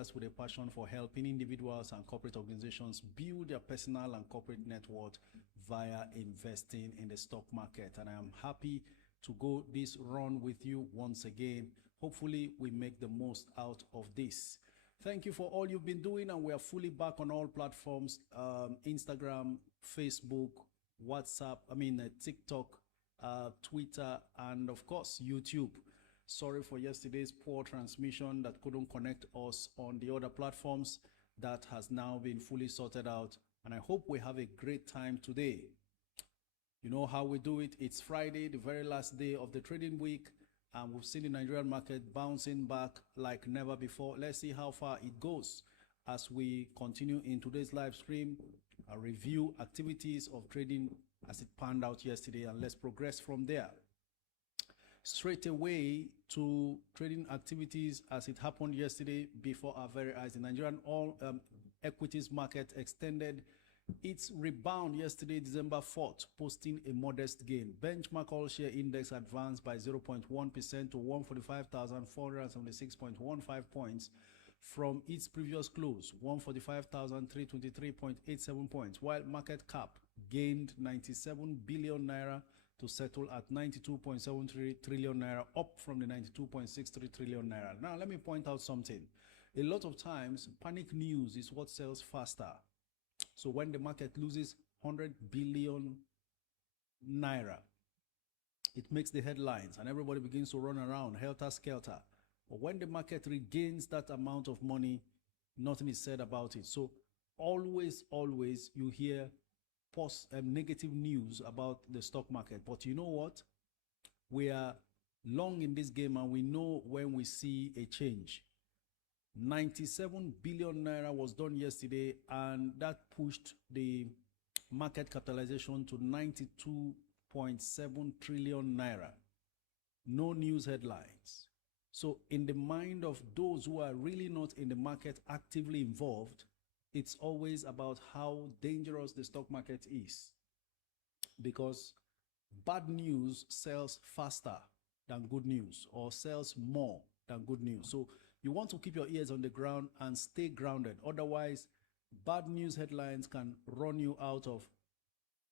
leaders with a passion for helping individuals and corporate organizations build their personal and corporate net worth via investing in the stock market. And I am happy to go this run with you once again. Hopefully, we make the most out of this. Thank you for all you've been doing, and we are fully back on all platforms, Instagram, Facebook, WhatsApp, TikTok, Twitter, and of course, YouTube. Sorry for yesterday's poor transmission that couldn't connect us on the other platforms. That has now been fully sorted out, and I hope we have a great time today. You know how we do it. It's Friday, the very last day of the trading week, and we've seen the Nigerian market bouncing back like never before. Let's see how far it goes as we continue in today's live stream, review activities of trading as it panned out yesterday, and let's progress from there. Straight away to trading activities as it happened yesterday before our very eyes. The Nigerian equities market extended its rebound yesterday, December 4th, posting a modest gain. Benchmark all share index advanced by 0.1% to 145,476.15 points from its previous close, 145,323.87 points, while market cap gained 97 billion naira to settle at 92.73 trillion naira, up from the 92.63 trillion naira. Now, let me point out something. A lot of times, panic news is what sells faster. So when the market loses 100 billion naira, it makes the headlines and everybody begins to run around helter-skelter. But when the market regains that amount of money, nothing is said about it. So always you hear negative news about the stock market. But you know what? We are long in this game, and we know when we see a change. 97 billion naira was done yesterday, and that pushed the market capitalization to 92.7 trillion naira. No news headlines. So in the mind of those who are really not in the market actively involved, it's always about how dangerous the stock market is, because bad news sells faster than good news, or sells more than good news. So you want to keep your ears on the ground and stay grounded. Otherwise, bad news headlines can run you out of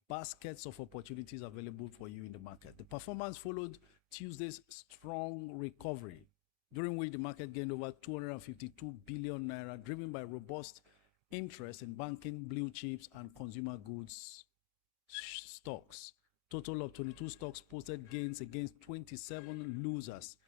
baskets of opportunities available for you in the market. The performance followed Tuesday's strong recovery, during which the market gained over 252 billion naira, driven by robust interest in banking, blue chips, and consumer goods stocks. Total of 22 stocks posted gains against 27 losers.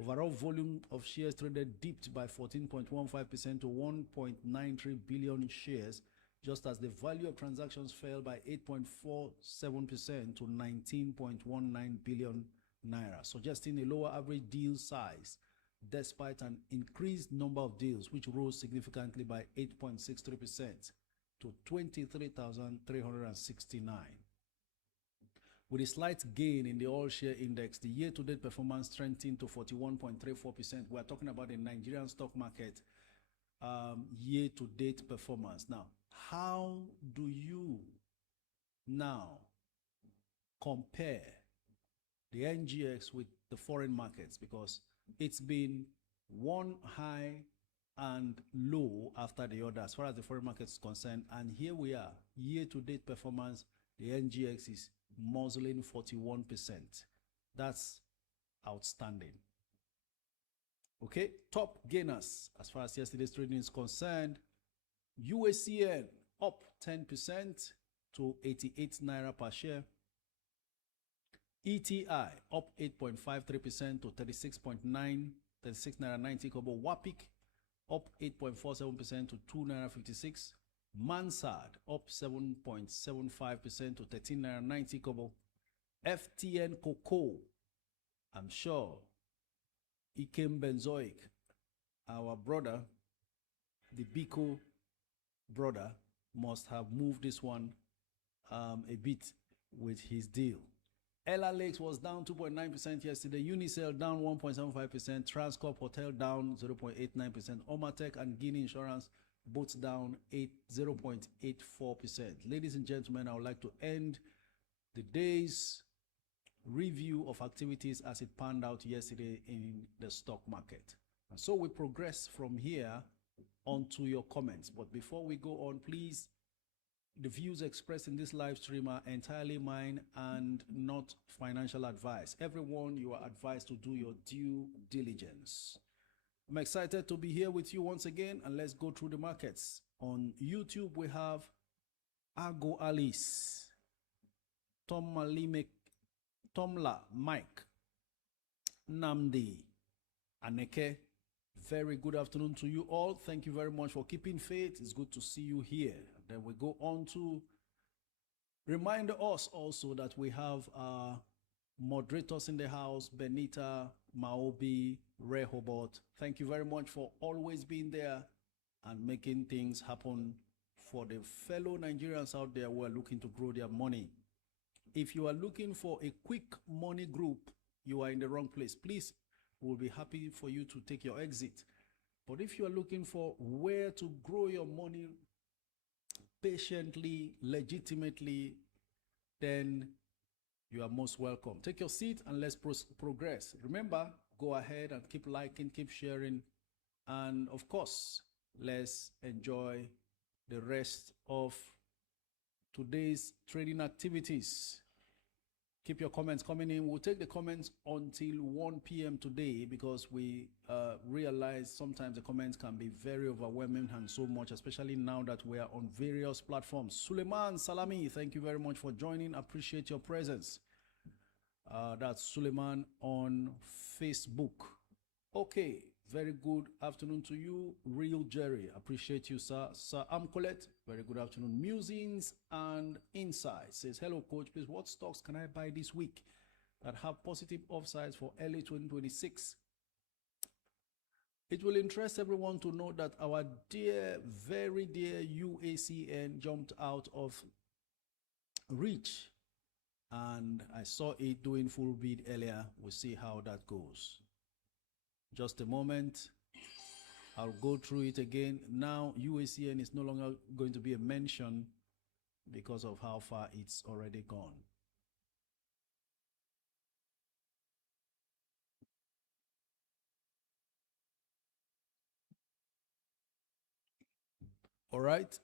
Overall volume of shares traded dipped by 14.15% to 1.93 billion shares, just as the value of transactions fell by 8.47% to 19.19 billion naira, suggesting a lower average deal size, despite an increased number of deals, which rose significantly by 8.63% to 23,369. With a slight gain in the all-share index, the year-to-date performance strengthened to 41.34%. We are talking about the Nigerian stock market year-to-date performance. Now, how do you now compare the NGX with the foreign markets? Because it's been one high and low after the other as far as the foreign market is concerned. And here we are, year-to-date performance, the NGX is muzzling 41%. That's outstanding. Okay, top gainers as far as yesterday's trading is concerned. USCN up 10% to 88 naira per share. ETI up 8.53% to 36 naira 90 kobo. WAPIC up 8.47% to 2 naira 56. Mansard up 7.75% to 13 naira 90 kobo. FTN Cocoa, I'm sure Ikem Benzoic, our brother, the Biko brother, must have moved this one a bit with his deal. Ella Lakes was down 2.9% yesterday. Unicel down 1.75%. Transcorp Hotel down 0.89%. Omatech and Guinea Insurance both down 0.84%. Ladies and gentlemen, I would like to end the day's review of activities as it panned out yesterday in the stock market. And so we progress from here onto your comments. But before we go on, please, the views expressed in this live stream are entirely mine and not financial advice. Everyone, you are advised to do your due diligence. I'm excited to be here with you once again, and let's go through the markets. On YouTube, we have Ago Alice, Tomla Mike, Namdi, Aneke. Very good afternoon to you all. Thank you very much for keeping faith. It's good to see you here. Then we go on to remind us also that we have moderators in the house, Benita, Maobi, Rehoboth. Thank you very much for always being there and making things happen for the fellow Nigerians out there who are looking to grow their money. If you are looking for a quick money group, you are in the wrong place. Please, we'll be happy for you to take your exit. But if you are looking for where to grow your money patiently, legitimately, then you are most welcome. Take your seat and let's progress. Remember, go ahead and keep liking, keep sharing, and of course, let's enjoy the rest of today's trading activities. Keep your comments coming in. We'll take the comments until 1 p.m. today because we realize sometimes the comments can be very overwhelming and so much, especially now that we are on various platforms. Suleiman Salami, thank you very much for joining. Appreciate your presence. That's Suleiman on Facebook. Okay, very good afternoon to you. Real Jerry, appreciate you, sir. Sir Amcolette, very good afternoon. Musings and Insights says, hello, coach. Please, what stocks can I buy this week that have positive upsides for early 2026? It will interest everyone to know that our dear, very dear UACN jumped out of reach. And I saw it doing full bid earlier. We'll see how that goes. Just a moment. I'll go through it again. Now, UACN is no longer going to be a mention because of how far it's already gone. All right.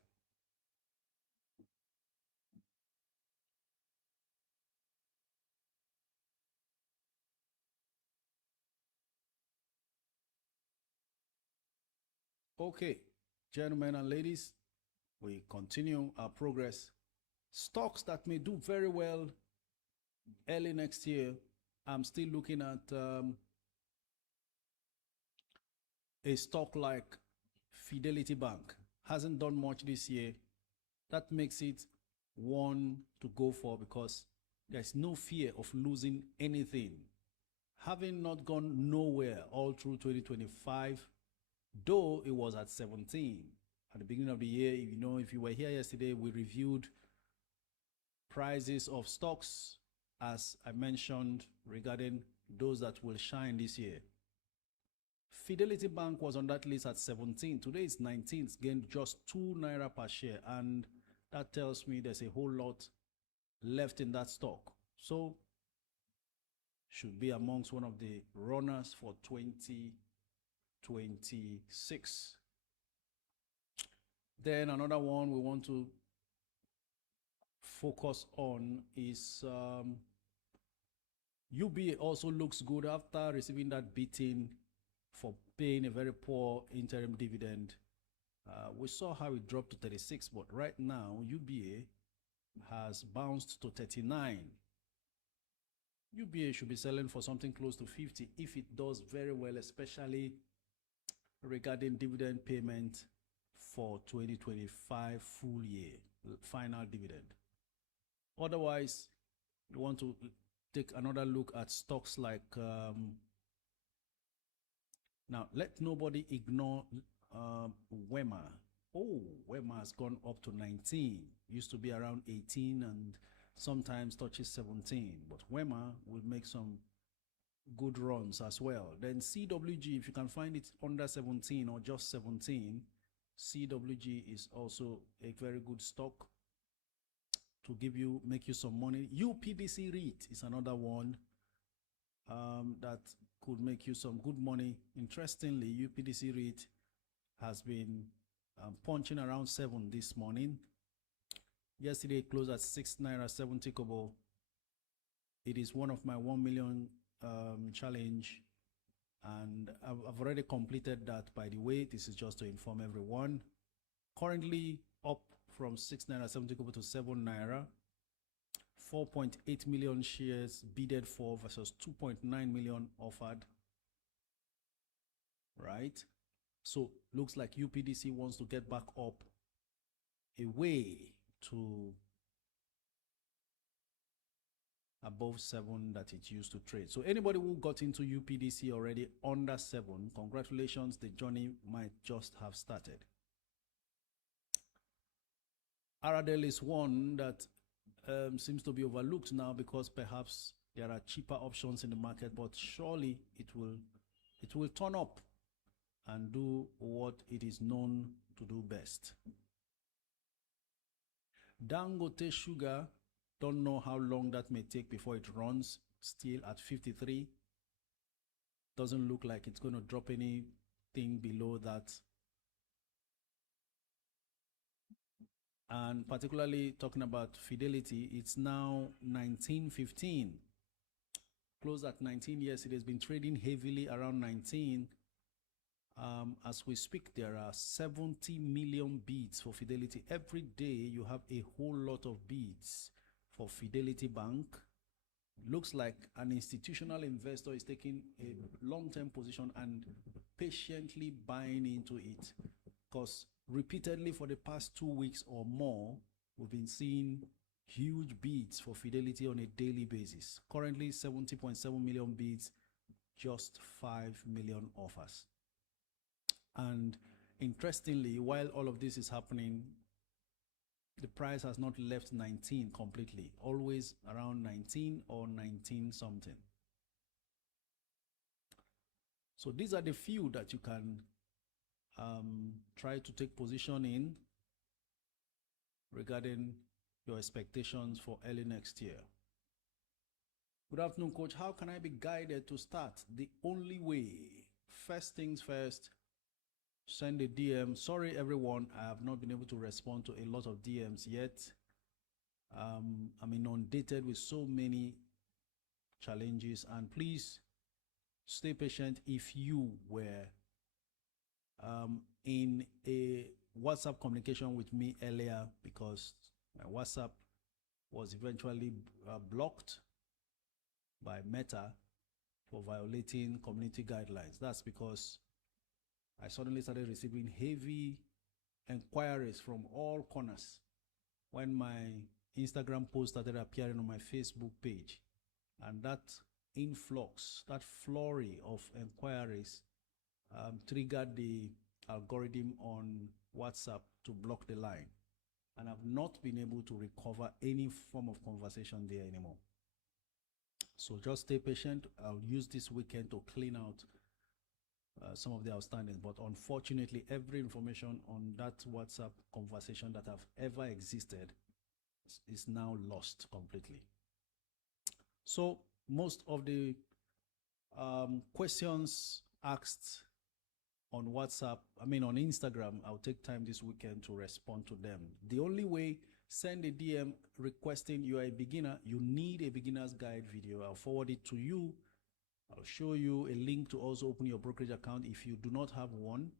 Okay, gentlemen and ladies, we continue our progress. Stocks that may do very well early next year. I'm still looking at a stock like Fidelity Bank. Hasn't done much this year. That makes it one to go for because there's no fear of losing anything. Having not gone nowhere all through 2025, though it was at 17 at the beginning of the year. You know, if you were here yesterday, we reviewed prices of stocks, as I mentioned, regarding those that will shine this year. Fidelity Bank was on that list at 17. Today it's 19. It's gained just 2 naira per share, and that tells me there's a whole lot left in that stock. So should be amongst one of the runners for 2026. Then another one we want to focus on is UBA. Also looks good after receiving that beating for paying a very poor interim dividend. We saw how it dropped to 36, but right now UBA has bounced to 39. UBA should be selling for something close to 50 if it does very well, especially regarding dividend payment for 2025 full year, final dividend. Otherwise, you want to take another look at stocks like, now let nobody ignore Wema. Oh, Wema has gone up to 19. Used to be around 18 and sometimes touches 17. But Wema will make some good runs as well. Then CWG, if you can find it under 17 or just 17, CWG is also a very good stock to make you some money. UPDC REIT is another one that could make you some good money. Interestingly, UPDC REIT has been punching around 7 this morning. Yesterday it closed at 6 naira 70 kobo. It is one of my 1 million challenge, and I've already completed that, by the way. This is just to inform everyone. Currently up from 6 naira 70 kobo to 7 naira. 4.8 million shares bidded for versus 2.9 million offered. Right? So looks like UPDC wants to get back up away to above 7 that it used to trade. So anybody who got into UPDC already under 7, congratulations, the journey might just have started. Aradel is one that seems to be overlooked now because perhaps there are cheaper options in the market, but surely it will turn up and do what it is known to do best. Dangote Sugar, don't know how long that may take before it runs, still at 53. Doesn't look like it's going to drop anything below that. And particularly talking about Fidelity, it's now 19.15. Closed at 19 years. It has been trading heavily around 19. As we speak, there are 70 million bids for Fidelity. Every day you have a whole lot of bids for Fidelity Bank. Looks like an institutional investor is taking a long-term position and patiently buying into it, because repeatedly for the past 2 weeks or more, we've been seeing huge bids for Fidelity on a daily basis. Currently 70.7 million bids, just 5 million offers. And interestingly, while all of this is happening, the price has not left 19 completely, always around 19 or 19 something. So these are the few that you can try to take position in regarding your expectations for early next year. Good afternoon, Coach. How can I be guided to start? The only way, first things first, send a DM. Sorry, everyone, I have not been able to respond to a lot of DMs yet. I'm inundated with so many challenges, and please stay patient. If you were in a WhatsApp communication with me earlier, because my WhatsApp was eventually blocked by Meta for violating community guidelines. That's because I suddenly started receiving heavy inquiries from all corners when my Instagram post started appearing on my Facebook page. And that influx, that flurry of inquiries triggered the algorithm on WhatsApp to block the line. And I've not been able to recover any form of conversation there anymore. So just stay patient. I'll use this weekend to clean out some of the outstanding, but unfortunately every information on that WhatsApp conversation that have ever existed is now lost completely. So most of the questions asked on WhatsApp, on Instagram, I'll take time this weekend to respond to them. The only way, send a DM requesting you are a beginner. You need a beginner's guide video. I'll forward it to you. I'll show you a link to also open your brokerage account if you do not have one.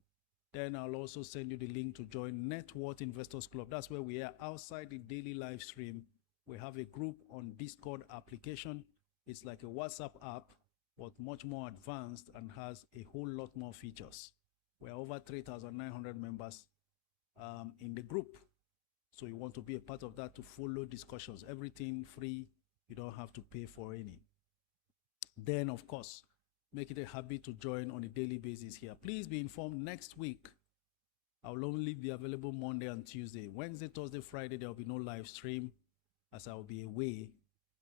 Then I'll also send you the link to join Net Worth Investors Club. That's where we are outside the daily live stream. We have a group on Discord application. It's like a WhatsApp app, but much more advanced and has a whole lot more features. We are over 3,900 members in the group. So you want to be a part of that to follow discussions. Everything free. You don't have to pay for any. Then, of course, make it a habit to join on a daily basis here. Please be informed, next week, I will only be available Monday and Tuesday. Wednesday, Thursday, Friday, there will be no live stream, as I will be away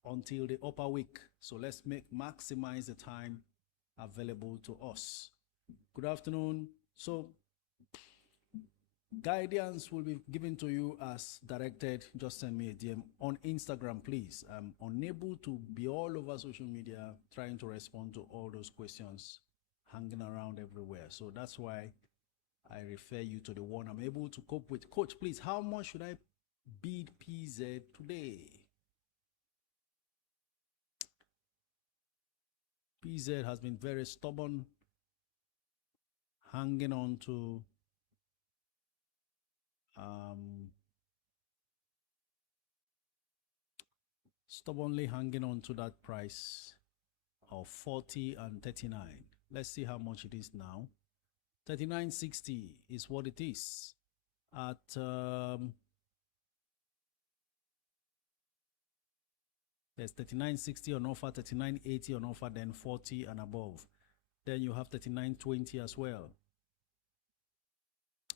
until the upper week. So let's maximize the time available to us. Good afternoon. So guidance will be given to you as directed. Just send me a DM on Instagram, please. I'm unable to be all over social media trying to respond to all those questions hanging around everywhere. So that's why I refer you to the one I'm able to cope with. Coach, please, how much should I bid PZ today? PZ has been very stubborn, hanging on to stubbornly hanging on to that price of 40 and 39. Let's see how much it is now. 39.60 is what it is at there's 39.60 on offer, 39.80 on offer, then 40 and above. Then you have 39.20 as well.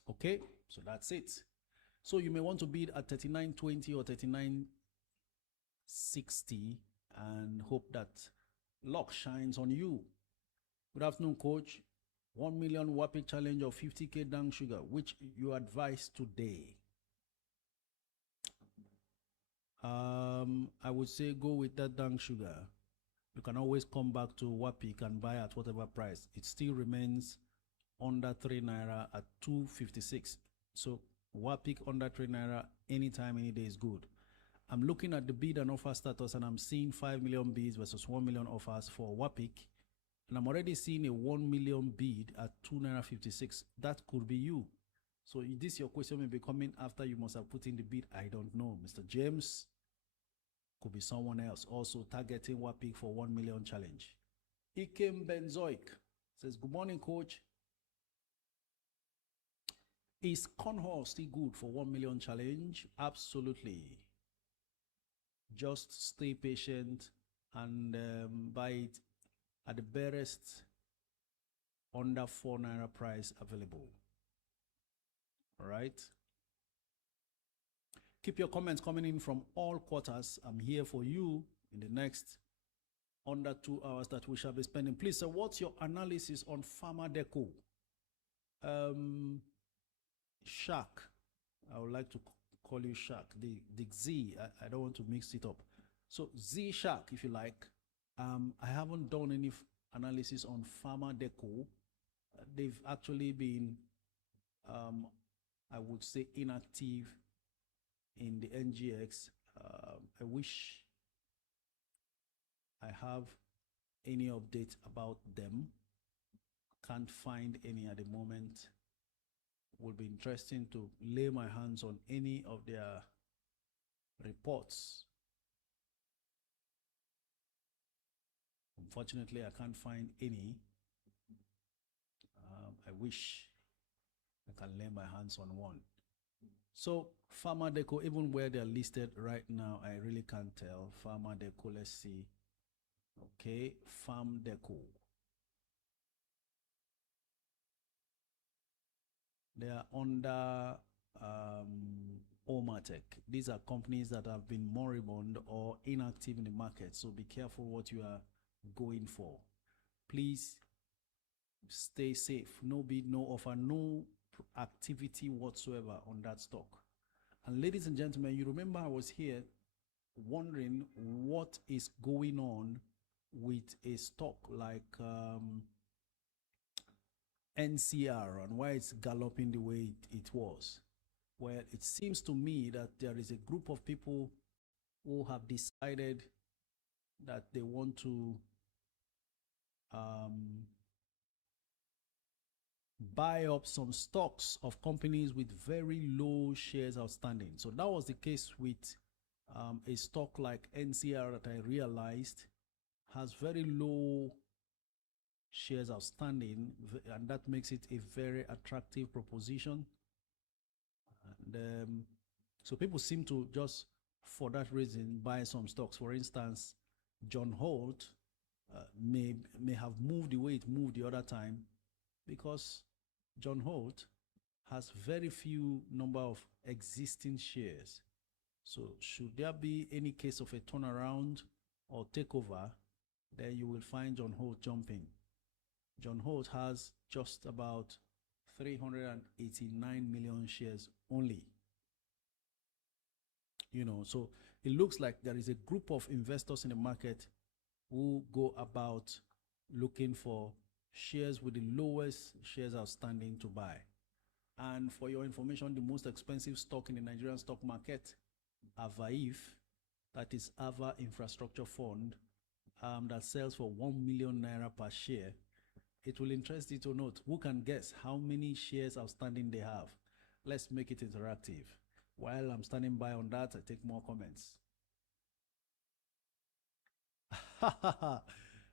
Okay, so that's it. So you may want to bid at 39.20 or 39.60 and hope that luck shines on you. Good afternoon, coach. 1 million WAPI challenge of 50k down sugar, which you advise today. I would say go with that down sugar. You can always come back to WAPI and buy at whatever price. It still remains under 3 naira at 256. So WAPI under 3 naira anytime, any day is good. I'm looking at the bid and offer status and I'm seeing 5 million bids versus 1 million offers for WAPIC. And I'm already seeing a 1 million bid at 2 naira 56. That could be you. So this your question may be coming after you must have put in the bid. I don't know. Mr. James, could be someone else also targeting WAPIC for 1 million challenge. Ikem Benzoic says, good morning, coach. Is Conhor still good for 1 million challenge? Absolutely. Just stay patient and buy it at the barest under 4 naira price available. All right. Keep your comments coming in from all quarters. I'm here for you in the next under 2 hours that we shall be spending. Please, sir, what's your analysis on Pharma Deco? Shark. I would like to call you Shark. The Z. I don't want to mix it up. So Z Shark, if you like. I haven't done any analysis on Pharma Deco. They've actually been, I would say, inactive in the NGX. I wish I have any update about them. Can't find any at the moment. Would be interesting to lay my hands on any of their reports. Unfortunately, I can't find any. I wish I can lay my hands on one. So Pharma Deco, even where they're listed right now, I really can't tell. Pharma Deco, let's see. Okay, Farm Deco. They are under Omatech. These are companies that have been moribund or inactive in the market. So be careful what you are going for. Please stay safe. No bid, no offer, no activity whatsoever on that stock. And ladies and gentlemen, you remember I was here wondering what is going on with a stock like NCR and why it's galloping the way it was. Well, it seems to me that there is a group of people who have decided that they want to buy up some stocks of companies with very low shares outstanding. So that was the case with a stock like NCR that I realized has very low shares outstanding, and that makes it a very attractive proposition. And so people seem to just, for that reason, buy some stocks. For instance, John Holt may have moved the way it moved the other time because John Holt has very few number of existing shares. So should there be any case of a turnaround or takeover, then you will find John Holt jumping. John Holt has just about 389 million shares only. You know, so it looks like there is a group of investors in the market who go about looking for shares with the lowest shares outstanding to buy. And for your information, the most expensive stock in the Nigerian stock market, AVAIF, that is Ava Infrastructure Fund, that sells for 1 million naira per share. It will interest you to note who can guess how many shares outstanding they have. Let's make it interactive. While I'm standing by on that, I take more comments.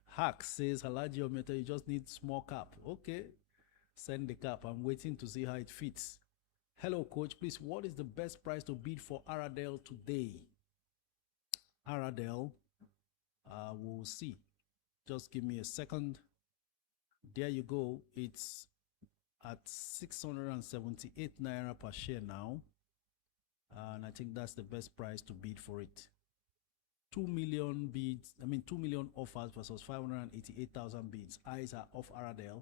Hack says, Halaji Ometa, you just need small cap. Okay, send the cap. I'm waiting to see how it fits. Hello, coach. Please, what is the best price to bid for Aradel today? Aradel, we'll see. Just give me a second. There you go. It's at 678 naira per share now. And I think that's the best price to bid for it. 2 million bids, 2 million offers versus 588,000 bids. Eyes are off Aradel.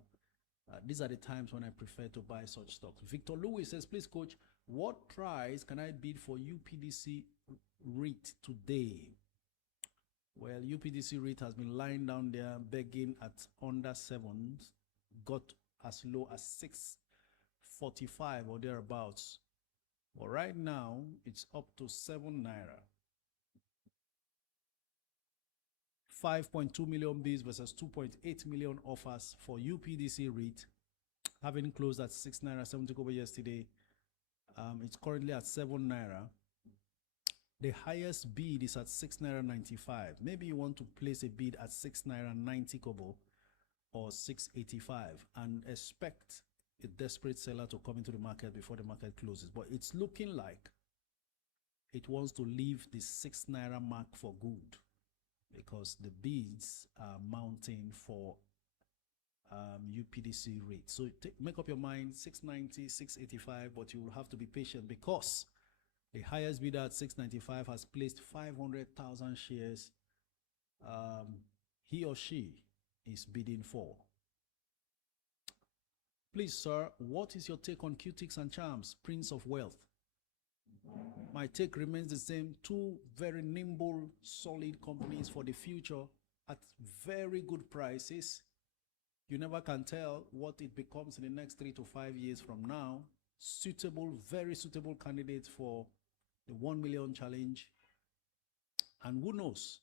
These are the times when I prefer to buy such stocks. Victor Louis says, please, coach, what price can I bid for UPDC REIT today? Well, UPDC REIT has been lying down there begging at under 7s, got as low as 645 or thereabouts. But right now, it's up to 7 naira. 5.2 million bids versus 2.8 million offers for UPDC REIT, having closed at 6 naira 70 kobo yesterday. It's currently at 7 naira. The highest bid is at 6 naira 95. Maybe you want to place a bid at 6 naira 90 kobo or 685 and expect a desperate seller to come into the market before the market closes. But it's looking like it wants to leave the 6 naira mark for good, because the bids are mounting for UPDC rate. So make up your mind, 690, 685, but you will have to be patient, because the highest bidder at 695 has placed 500,000 shares he or she is bidding for. Please, sir, what is your take on QTix and Charms, Prince of Wealth? My take remains the same. Two very nimble, solid companies for the future at very good prices. You never can tell what it becomes in the next 3 to 5 years from now. Suitable, very suitable candidates for the 1 million challenge. And who knows?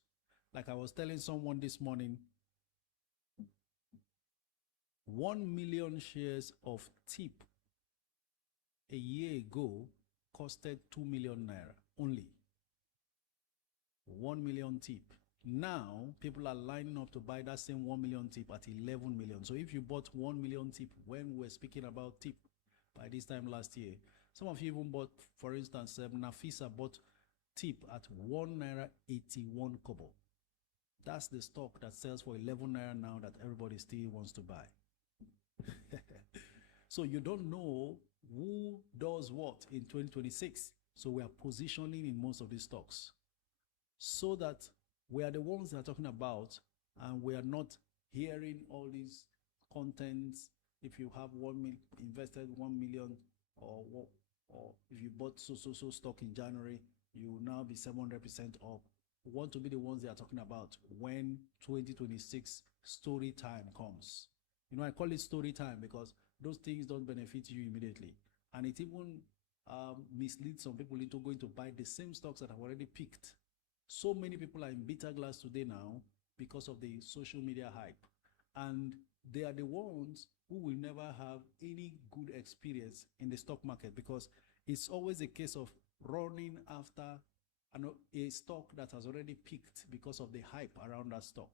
Like I was telling someone this morning, 1 million shares of TIP a year ago costed 2 million naira only. 1 million TIP. Now, people are lining up to buy that same 1 million TIP at 11 million. So if you bought 1 million TIP when we were speaking about TIP by this time last year, some of you even bought, for instance, Nafisa bought TIP at 1 naira 81 kobo. That's the stock that sells for 11 naira now that everybody still wants to buy. So you don't know who does what in 2026. So we are positioning in most of these stocks so that we are the ones that are talking about, and we are not hearing all these contents. If you have invested 1 million, or if you bought so stock in January, you will now be 700% up. We want to be the ones they are talking about when 2026 story time comes. You know, I call it story time because those things don't benefit you immediately. And it even misleads some people into going to buy the same stocks that have already peaked. So many people are in bitter glass today now because of the social media hype. And they are the ones who will never have any good experience in the stock market, because it's always a case of running after a stock that has already peaked because of the hype around that stock.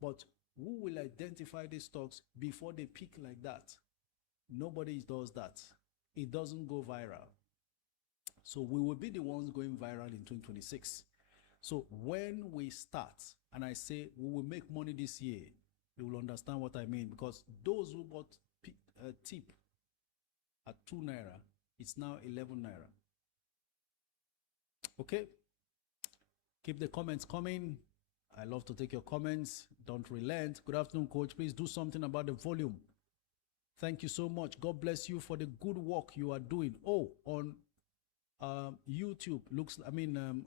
But who will identify these stocks before they peak like that? Nobody does that. It doesn't go viral. So we will be the ones going viral in 2026. So when we start and I say we will make money this year, you will understand what I mean, because those who bought TIP at 2 naira, it's now 11 naira. Okay? Keep the comments coming. I love to take your comments. Don't relent. Good afternoon, coach. Please do something about the volume. Thank you so much. God bless you for the good work you are doing. Oh, on YouTube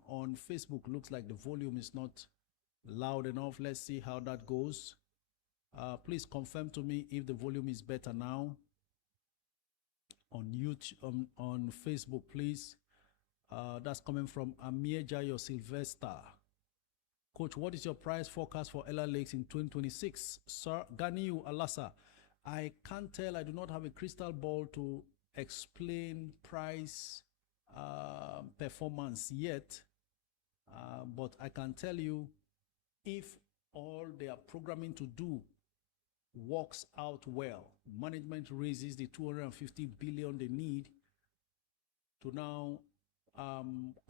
on Facebook looks like the volume is not loud enough. Let's see how that goes. Please confirm to me if the volume is better now. on YouTube, on Facebook, please. That's coming from Amir Jayo Sylvester. Coach, what is your price forecast for Ella Lakes in 2026? Sir Ganiu Alasa, I can't tell. I do not have a crystal ball to explain price performance yet. But I can tell you, if all they are programming to do works out well, management raises the 250 billion they need to now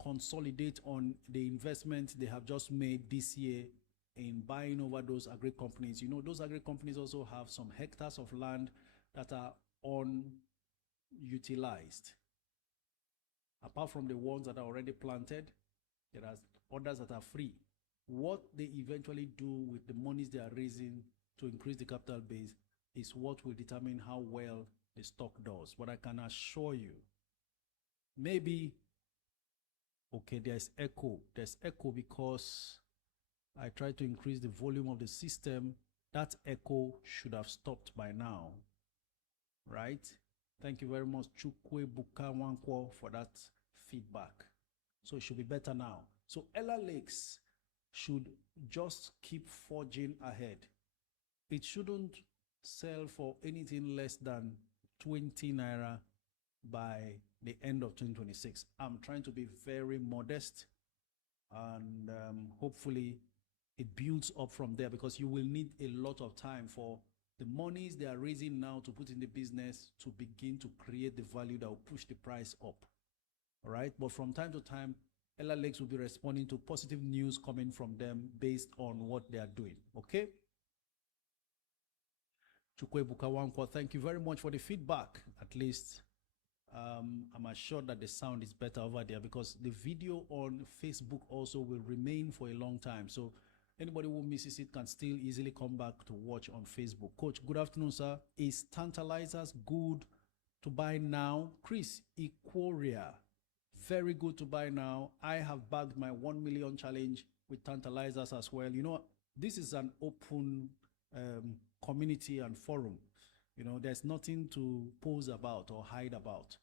consolidate on the investment they have just made this year in buying over those agri companies. You know, those agri companies also have some hectares of land that are unutilized. Apart from the ones that are already planted, there are others that are free. What they eventually do with the monies they are raising to increase the capital base is what will determine how well the stock does. But I can assure you, maybe, okay, there's echo. There's echo because I tried to increase the volume of the system. That echo should have stopped by now, right? Thank you very much, Chukwe Bukawankwo, for that feedback. So it should be better now. So Ella Lakes should just keep forging ahead. It shouldn't sell for anything less than 20 naira by the end of 2026. I'm trying to be very modest, and hopefully it builds up from there, because you will need a lot of time for the monies they are raising now to put in the business to begin to create the value that will push the price up. All right, but from time to time, Ella Lakes will be responding to positive news coming from them based on what they are doing. Okay. Chukwe Bukawankwa, thank you very much for the feedback. At least I'm assured that the sound is better over there, because the video on Facebook also will remain for a long time. So anybody who misses it can still easily come back to watch on Facebook. Coach, good afternoon, sir. Is Tantalizers good to buy now? Chris Ikoria, very good to buy now. I have bagged my 1 million challenge with Tantalizers as well. You know, this is an open community and forum. You know, there's nothing to pose about or hide about.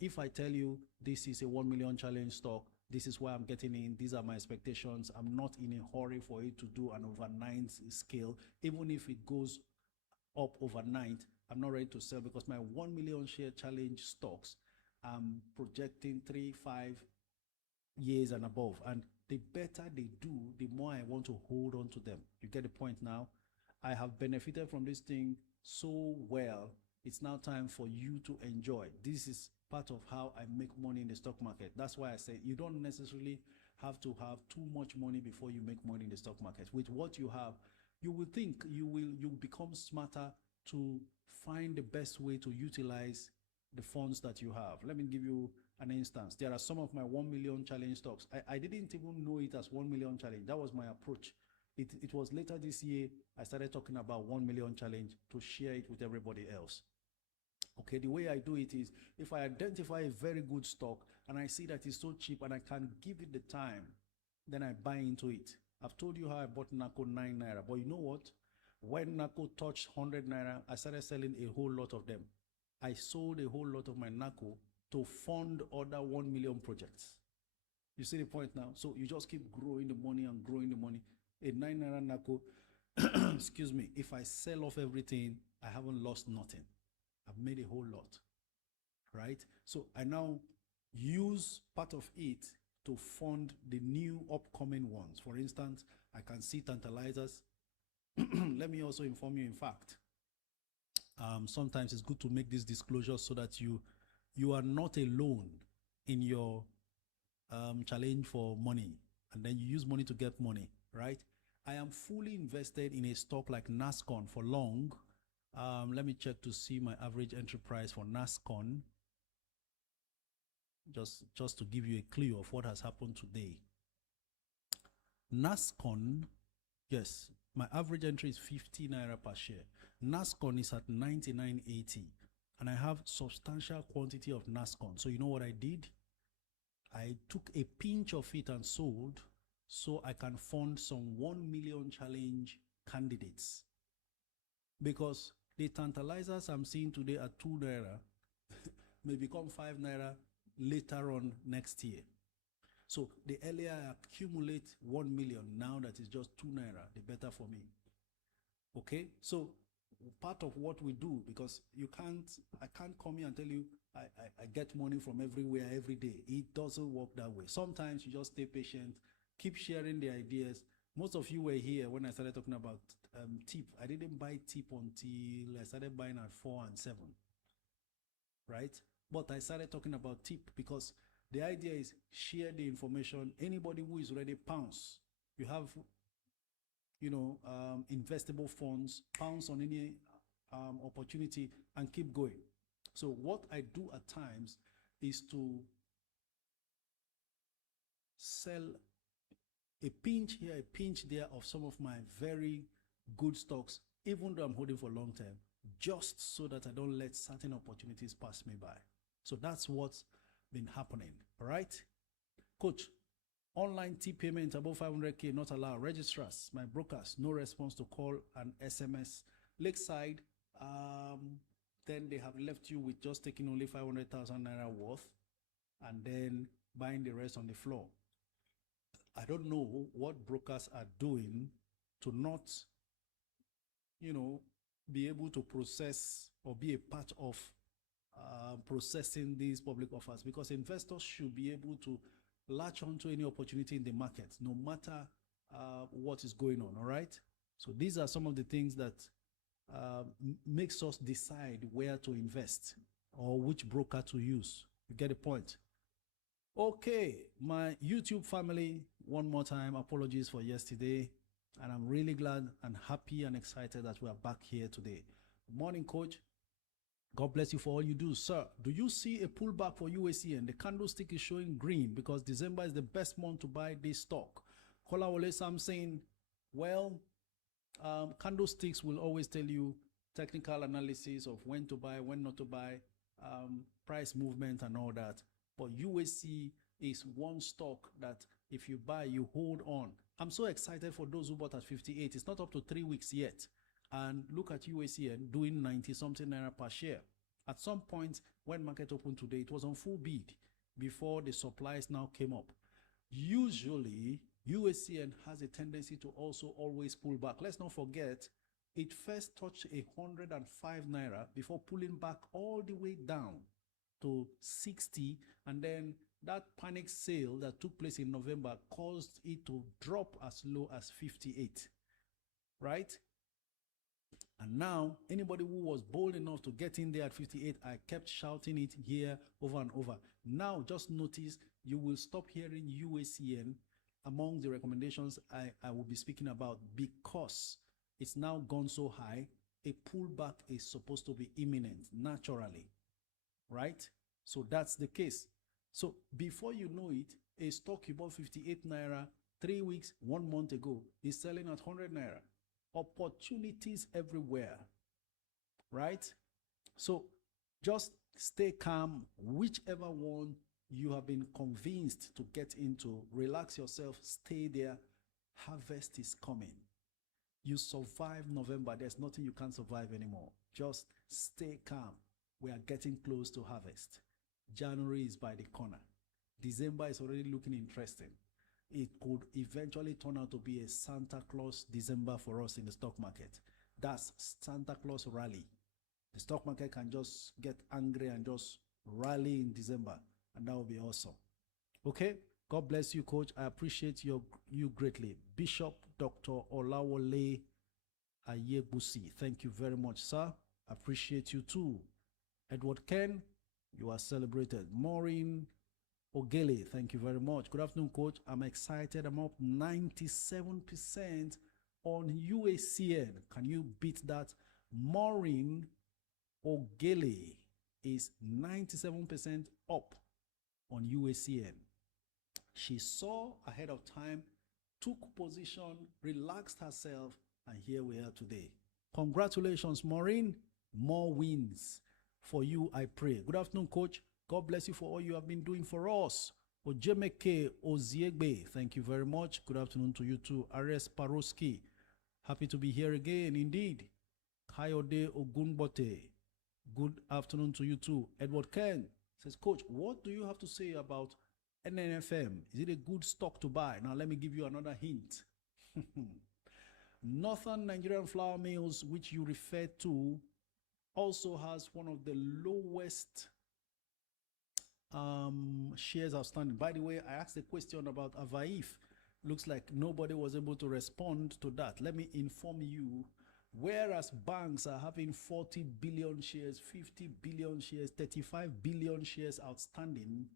If I tell you this is a 1 million challenge stock, this is why I'm getting in, these are my expectations, I'm not in a hurry for it to do an overnight scale. Even if it goes up overnight, I'm not ready to sell, because my 1 million share challenge stocks, I'm projecting 3-5 years and above. And the better they do, the more I want to hold on to them. You get the point now? I have benefited from this thing so well. It's now time for you to enjoy. This is part of how I make money in the stock market. That's why I say you don't necessarily have to have too much money before you make money in the stock market. With what you have, you will think you become smarter to find the best way to utilize the funds that you have. Let me give you an instance. There are some of my 1 million challenge stocks. I didn't even know it as 1 million challenge. That was my approach. It was later this year I started talking about 1 million challenge to share it with everybody else. Okay, the way I do it is, if I identify a very good stock and I see that it's so cheap and I can give it the time, then I buy into it. I've told you how I bought NACO 9 naira, but you know what? When NACO touched 100 naira, I started selling a whole lot of them. I sold a whole lot of my NACO to fund other 1 million projects. You see the point now? So you just keep growing the money and growing the money. A 9 naira NACO, excuse me, if I sell off everything, I haven't lost nothing. I've made a whole lot, right? So I now use part of it to fund the new upcoming ones. For instance, I can see Tantalizers. Let me also inform you, in fact, sometimes it's good to make this disclosure so that you are not alone in your challenge for money, and then you use money to get money, right? I am fully invested in a stock like NASCON for long. Let me check to see my average entry price for NASCON, just to give you a clue of what has happened today. NASCON, yes, my average entry is 50 naira per share. NASCON is at 99.80, and I have substantial quantity of NASCON. So you know what I did? I took a pinch of it and sold, so I can fund some 1 million challenge candidates. Because the Tantalizers I'm seeing today at 2 naira, may become 5 naira later on next year. So the earlier I accumulate 1 million, now that is just 2 naira, the better for me. Okay, so part of what we do, because I can't come here and tell you I get money from everywhere every day. It doesn't work that way. Sometimes you just stay patient, keep sharing the ideas. Most of you were here when I started talking about tip. I didn't buy tip until I started buying at 4 and 7, right? But I started talking about tip because the idea is share the information. Anybody who is ready, pounce. You have, investable funds, pounce on any opportunity and keep going. So what I do at times is to sell a pinch here, a pinch there of some of my very good stocks, even though I'm holding for long term, just so that I don't let certain opportunities pass me by. So that's what's been happening. All right, coach. Online tip payment above 500K not allowed. Registrars, my brokers, no response to call and SMS. Lakeside, then they have left you with just taking only 500,000 naira worth and then buying the rest on the floor. I don't know what brokers are doing to not, be able to process or be a part of processing these public offers, because investors should be able to latch onto any opportunity in the market, no matter what is going on. All right. So these are some of the things that makes us decide where to invest or which broker to use. You get the point? Okay, my YouTube family, one more time, apologies for yesterday. And I'm really glad and happy and excited that we are back here today. Good morning, coach. God bless you for all you do, sir. Do you see a pullback for USCN? The candlestick is showing green because December is the best month to buy this stock. Kolawole Sam saying, well, candlesticks will always tell you technical analysis of when to buy, when not to buy, price movement and all that. But USC is one stock that if you buy, you hold on. I'm so excited for those who bought at 58. It's not up to 3 weeks yet. And look at USCN doing 90 something naira per share. At some point when market opened today, it was on full bid before the supplies now came up. Usually USCN has a tendency to also always pull back. Let's not forget, it first touched 105 naira before pulling back all the way down to 60, and then that panic sale that took place in November caused it to drop as low as 58, right? And now, anybody who was bold enough to get in there at 58, I kept shouting it here over and over. Now, just notice, you will stop hearing USCN among the recommendations I will be speaking about, because it's now gone so high. A pullback is supposed to be imminent, naturally, right? So that's the case. So before you know it, a stock you bought 58 naira 3 weeks, 1 month ago is selling at 100 naira. Opportunities everywhere, right? So just stay calm. Whichever one you have been convinced to get into, relax yourself, stay there. Harvest is coming. You survived November. There's nothing you can't survive anymore. Just stay calm. We are getting close to harvest. January is by the corner. December is already looking interesting. It could eventually turn out to be a Santa Claus December for us in the stock market. That's Santa Claus rally. The stock market can just get angry and just rally in December, and that will be awesome. Okay, God bless you, coach. I appreciate you greatly. Bishop Dr. Olawole Ayebusi, thank you very much, sir. Appreciate you too. Edward Ken, you are celebrated. Maureen Ogele, thank you very much. Good afternoon, coach. I'm excited. I'm up 97% on UACN. Can you beat that? Maureen Ogele is 97% up on UACN. She saw ahead of time, took position, relaxed herself, and here we are today. Congratulations, Maureen. More wins for you, I pray. Good afternoon, coach. God bless you for all you have been doing for us. Ojemeke Oziegbe, thank you very much. Good afternoon to you too. Ares Paroski, happy to be here again, indeed. Kayode Ogunbote, good afternoon to you too. Edward Ken, Says, Coach, what do you have to say about NNFM? Is it a good stock to buy? Now, let me give you another hint. Northern Nigerian Flour Mills, which you refer to, also has one of the lowest shares outstanding. By the way, I asked a question about Avaif. Looks like nobody was able to respond to that. Let me inform you. Whereas banks are having 40 billion shares, 50 billion shares, 35 billion shares outstanding,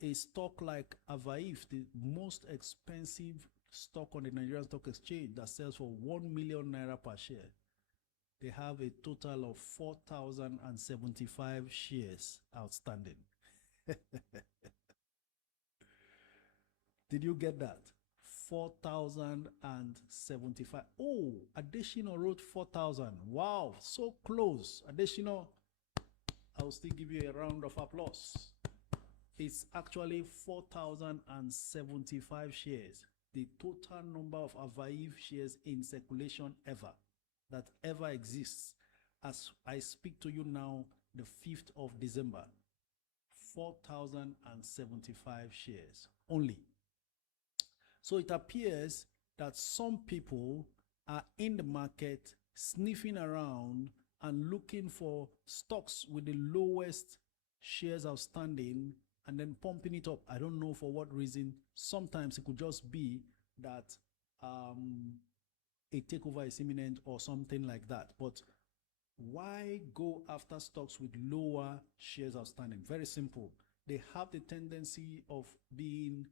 a stock like Avaif, the most expensive stock on the Nigerian Stock Exchange that sells for 1 million naira per share, they have a total of 4,075 shares outstanding. Did you get that? 4,075. Oh, additional wrote 4,000. Wow, so close. Additional, I'll still give you a round of applause. It's actually 4,075 shares. The total number of Avaif shares in circulation ever, that ever exists. As I speak to you now, the 5th of December, 4,075 shares only. So it appears that some people are in the market sniffing around and looking for stocks with the lowest shares outstanding and then pumping it up. I don't know for what reason. Sometimes it could just be that a takeover is imminent or something like that. But why go after stocks with lower shares outstanding? Very simple. They have the tendency of being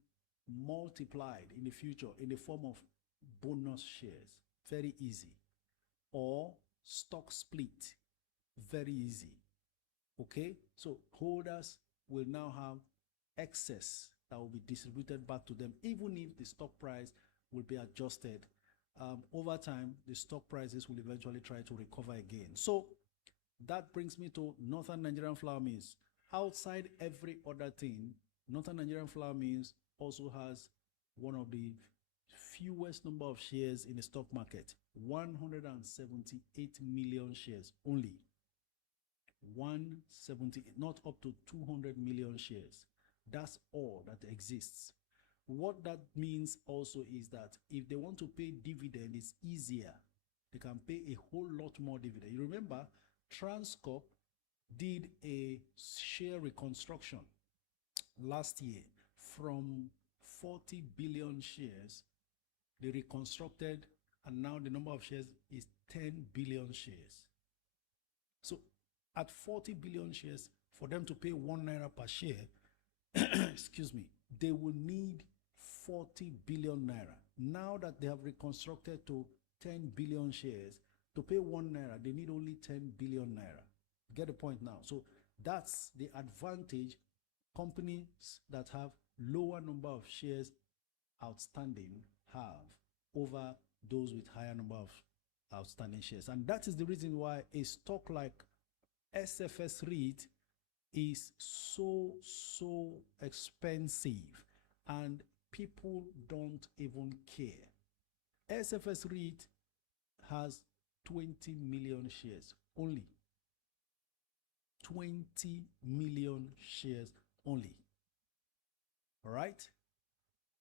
multiplied in the future in the form of bonus shares. Very easy. Or stock split. Very easy. Okay? So holders will now have excess that will be distributed back to them, even if the stock price will be adjusted. Over time, the stock prices will eventually try to recover again. So that brings me to Northern Nigerian Flour Mills. Outside every other thing, Northern Nigerian Flour Mills also has one of the fewest number of shares in the stock market. 178 million shares only. 178, not up to 200 million shares. That's all that exists. What that means also is that if they want to pay dividend, it's easier. They can pay a whole lot more dividend. You remember, Transcorp did a share reconstruction last year from 40 billion shares. They reconstructed, and now the number of shares is 10 billion shares. So at 40 billion shares, for them to pay 1 naira per share, excuse me, they will need 40 billion naira. Now that they have reconstructed to 10 billion shares, to pay 1 naira, they need only 10 billion naira. Get the point now? So that's the advantage companies that have lower number of shares outstanding have over those with higher number of outstanding shares. And that is the reason why a stock like SFS REIT is so expensive and people don't even care. SFS REIT has 20 million shares only. 20 million shares only. All right.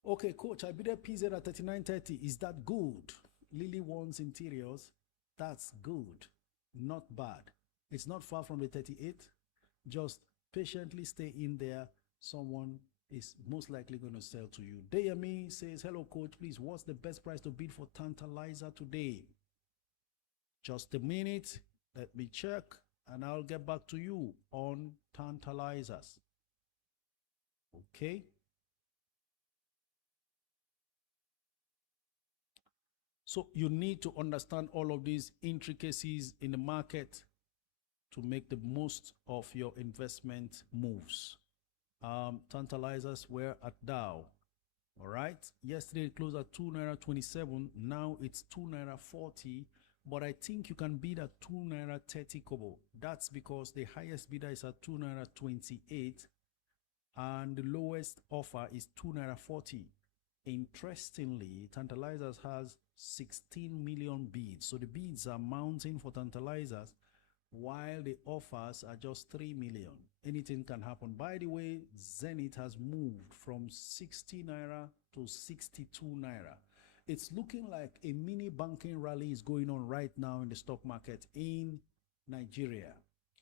Okay, coach, I bid a PZ at 39.30. Is that good? Lily One's Interiors. That's good. Not bad. It's not far from the 38. Just patiently stay in there. Someone is most likely going to sell to you. Dayami says, hello, coach. Please, what's the best price to bid for Tantalizer today? Just a minute. Let me check, and I'll get back to you on Tantalizers. Okay. So you need to understand all of these intricacies in the market to make the most of your investment moves. Tantalizers were at Dow. All right. Yesterday it closed at 2 naira 27. Now it's 2 naira 40. But I think you can bid at 2 naira 30 kobo. That's because the highest bidder is at 2 naira 28. And the lowest offer is 2 naira 40. Interestingly, Tantalizers has 16 million bids. So the bids are mounting for Tantalizers while the offers are just 3 million. anything can happen. By the way, Zenith has moved from 60 naira to 62 naira. It's looking like a mini banking rally is going on right now in the stock market in Nigeria.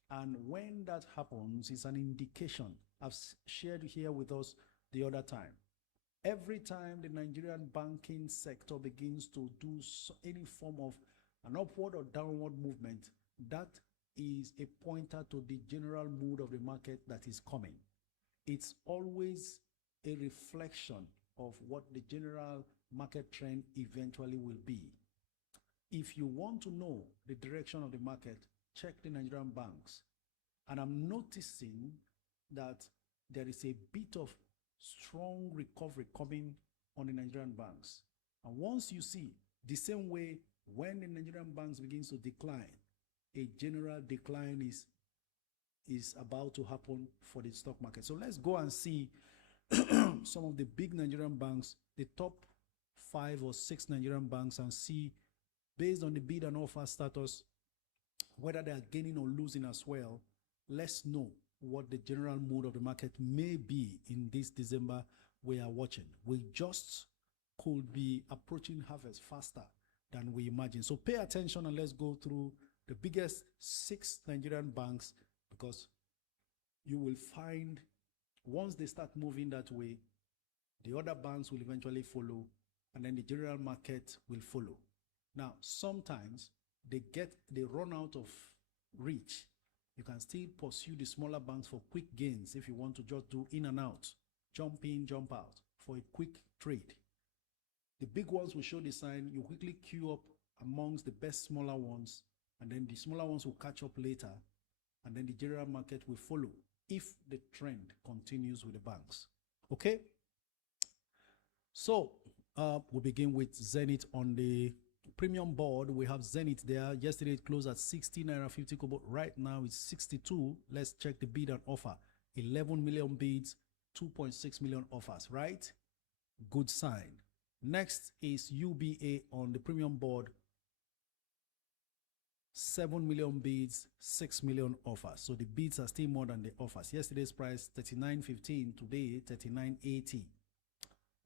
And when that happens, it's an indication. I've shared here with us the other time. Every time the Nigerian banking sector begins to do any form of an upward or downward movement, that is a pointer to the general mood of the market that is coming. It's always a reflection of what the general market trend eventually will be. If you want to know the direction of the market, check the Nigerian banks. And I'm noticing that there is a bit of strong recovery coming on the Nigerian banks. And once you see the same way when the Nigerian banks begins to decline, a general decline is about to happen for the stock market. So let's go and see some of the big Nigerian banks, the top 5 or 6 Nigerian banks, and see, based on the bid and offer status, whether they are gaining or losing as well. Let's know what the general mood of the market may be in this December we are watching. We just could be approaching harvest faster than we imagine. So pay attention and let's go through the biggest 6 Nigerian banks, because you will find once they start moving that way, the other banks will eventually follow, and then the general market will follow. Now, sometimes they run out of reach. You can still pursue the smaller banks for quick gains if you want to just do in and out, jump in, jump out for a quick trade. The big ones will show the sign. You quickly queue up amongst the best smaller ones, and then the smaller ones will catch up later, and then the general market will follow if the trend continues with the banks. Okay? So we'll begin with Zenith on the premium board. We have Zenith there. Yesterday it closed at 60 naira 50 kobo. Right now it's 62. Let's check the bid and offer. 11 million bids, 2.6 million offers, right? Good sign. Next is UBA on the premium board. 7 million bids, 6 million offers. So the bids are still more than the offers. Yesterday's price 39.15, today 39.80.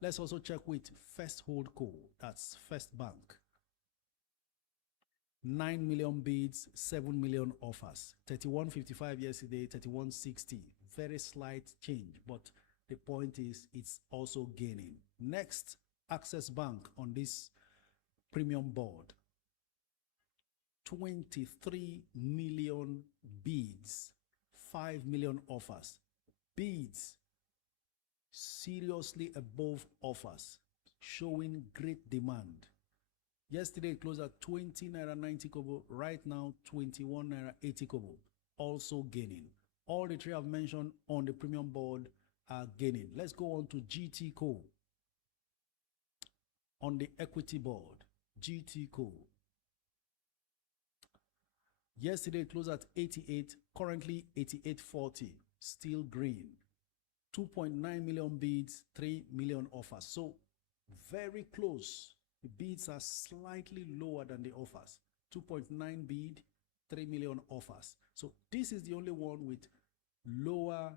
Let's also check with First Holdco, that's First Bank. 9 million bids, 7 million offers. 31.55 yesterday, 31.60. Very slight change, but the point is it's also gaining. Next, Access Bank on this premium board. 23 million bids, 5 million offers. Bids seriously above offers, showing great demand. Yesterday it closed at 20 naira 90 kobo. Right now 21 naira 80 kobo, also gaining. All the three I've mentioned on the premium board are gaining. Let's go on to GT Co. On the equity board, GT Co. Yesterday it closed at 88, currently 88.40, still green. 2.9 million bids, 3 million offers. So very close. The bids are slightly lower than the offers. 2.9 bid, 3 million offers. So this is the only one with lower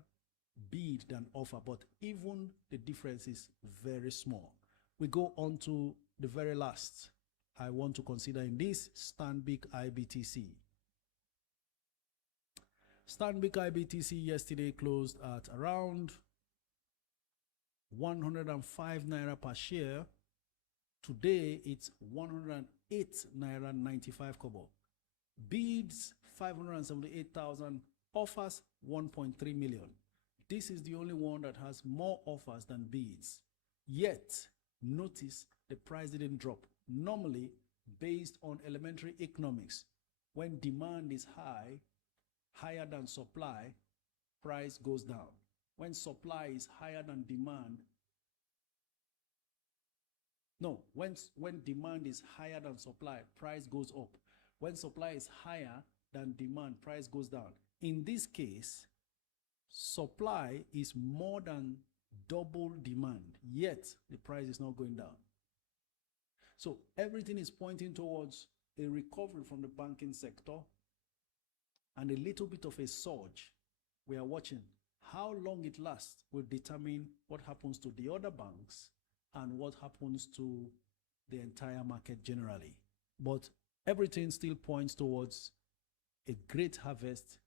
bid than offer, but even the difference is very small. We go on to the very last I want to consider in this, Stanbic IBTC. Stanbic IBTC yesterday closed at around 105 naira per share. Today it's 108 naira 95 kobo. Bids 578,000, offers 1.3 million. This is the only one that has more offers than bids. Yet, notice the price didn't drop. Normally, based on elementary economics, when demand is high, higher than supply, price goes down. When supply is higher than demand, when demand is higher than supply, price goes up. When supply is higher than demand, price goes down. In this case, supply is more than double demand, yet the price is not going down. So everything is pointing towards a recovery from the banking sector and a little bit of a surge we are watching. How long it lasts will determine what happens to the other banks and what happens to the entire market generally. But everything still points towards a great harvest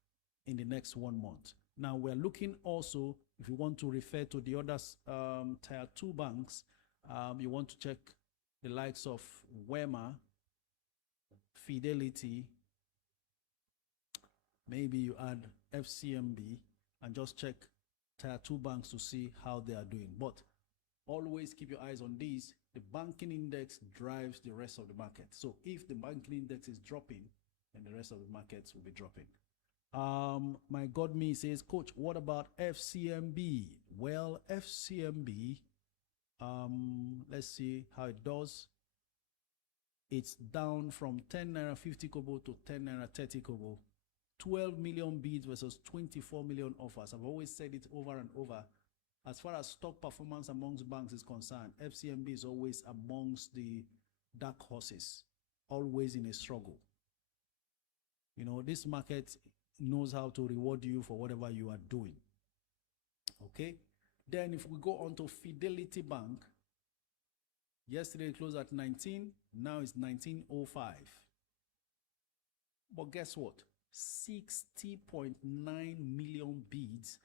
in the next 1 month. Now we're looking also, if you want to refer to the other tier 2 banks, you want to check the likes of Wema, Fidelity, maybe you add FCMB, and just check tier 2 banks to see how they are doing. But always keep your eyes on these. The banking index drives the rest of the market. So if the banking index is dropping, then the rest of the markets will be dropping. My God me says, Coach, what about FCMB? Well, FCMB, let's see how it does. It's down from 10 naira 50 kobo to 10 naira 30 kobo. 12 million bids versus 24 million offers. I've always said it over and over. As far as stock performance amongst banks is concerned, FCMB is always amongst the dark horses, always in a struggle. You know, this market knows how to reward you for whatever you are doing. Okay? Then if we go on to Fidelity Bank, yesterday it closed at 19, now it's 1905. But guess what? 60.9 million bids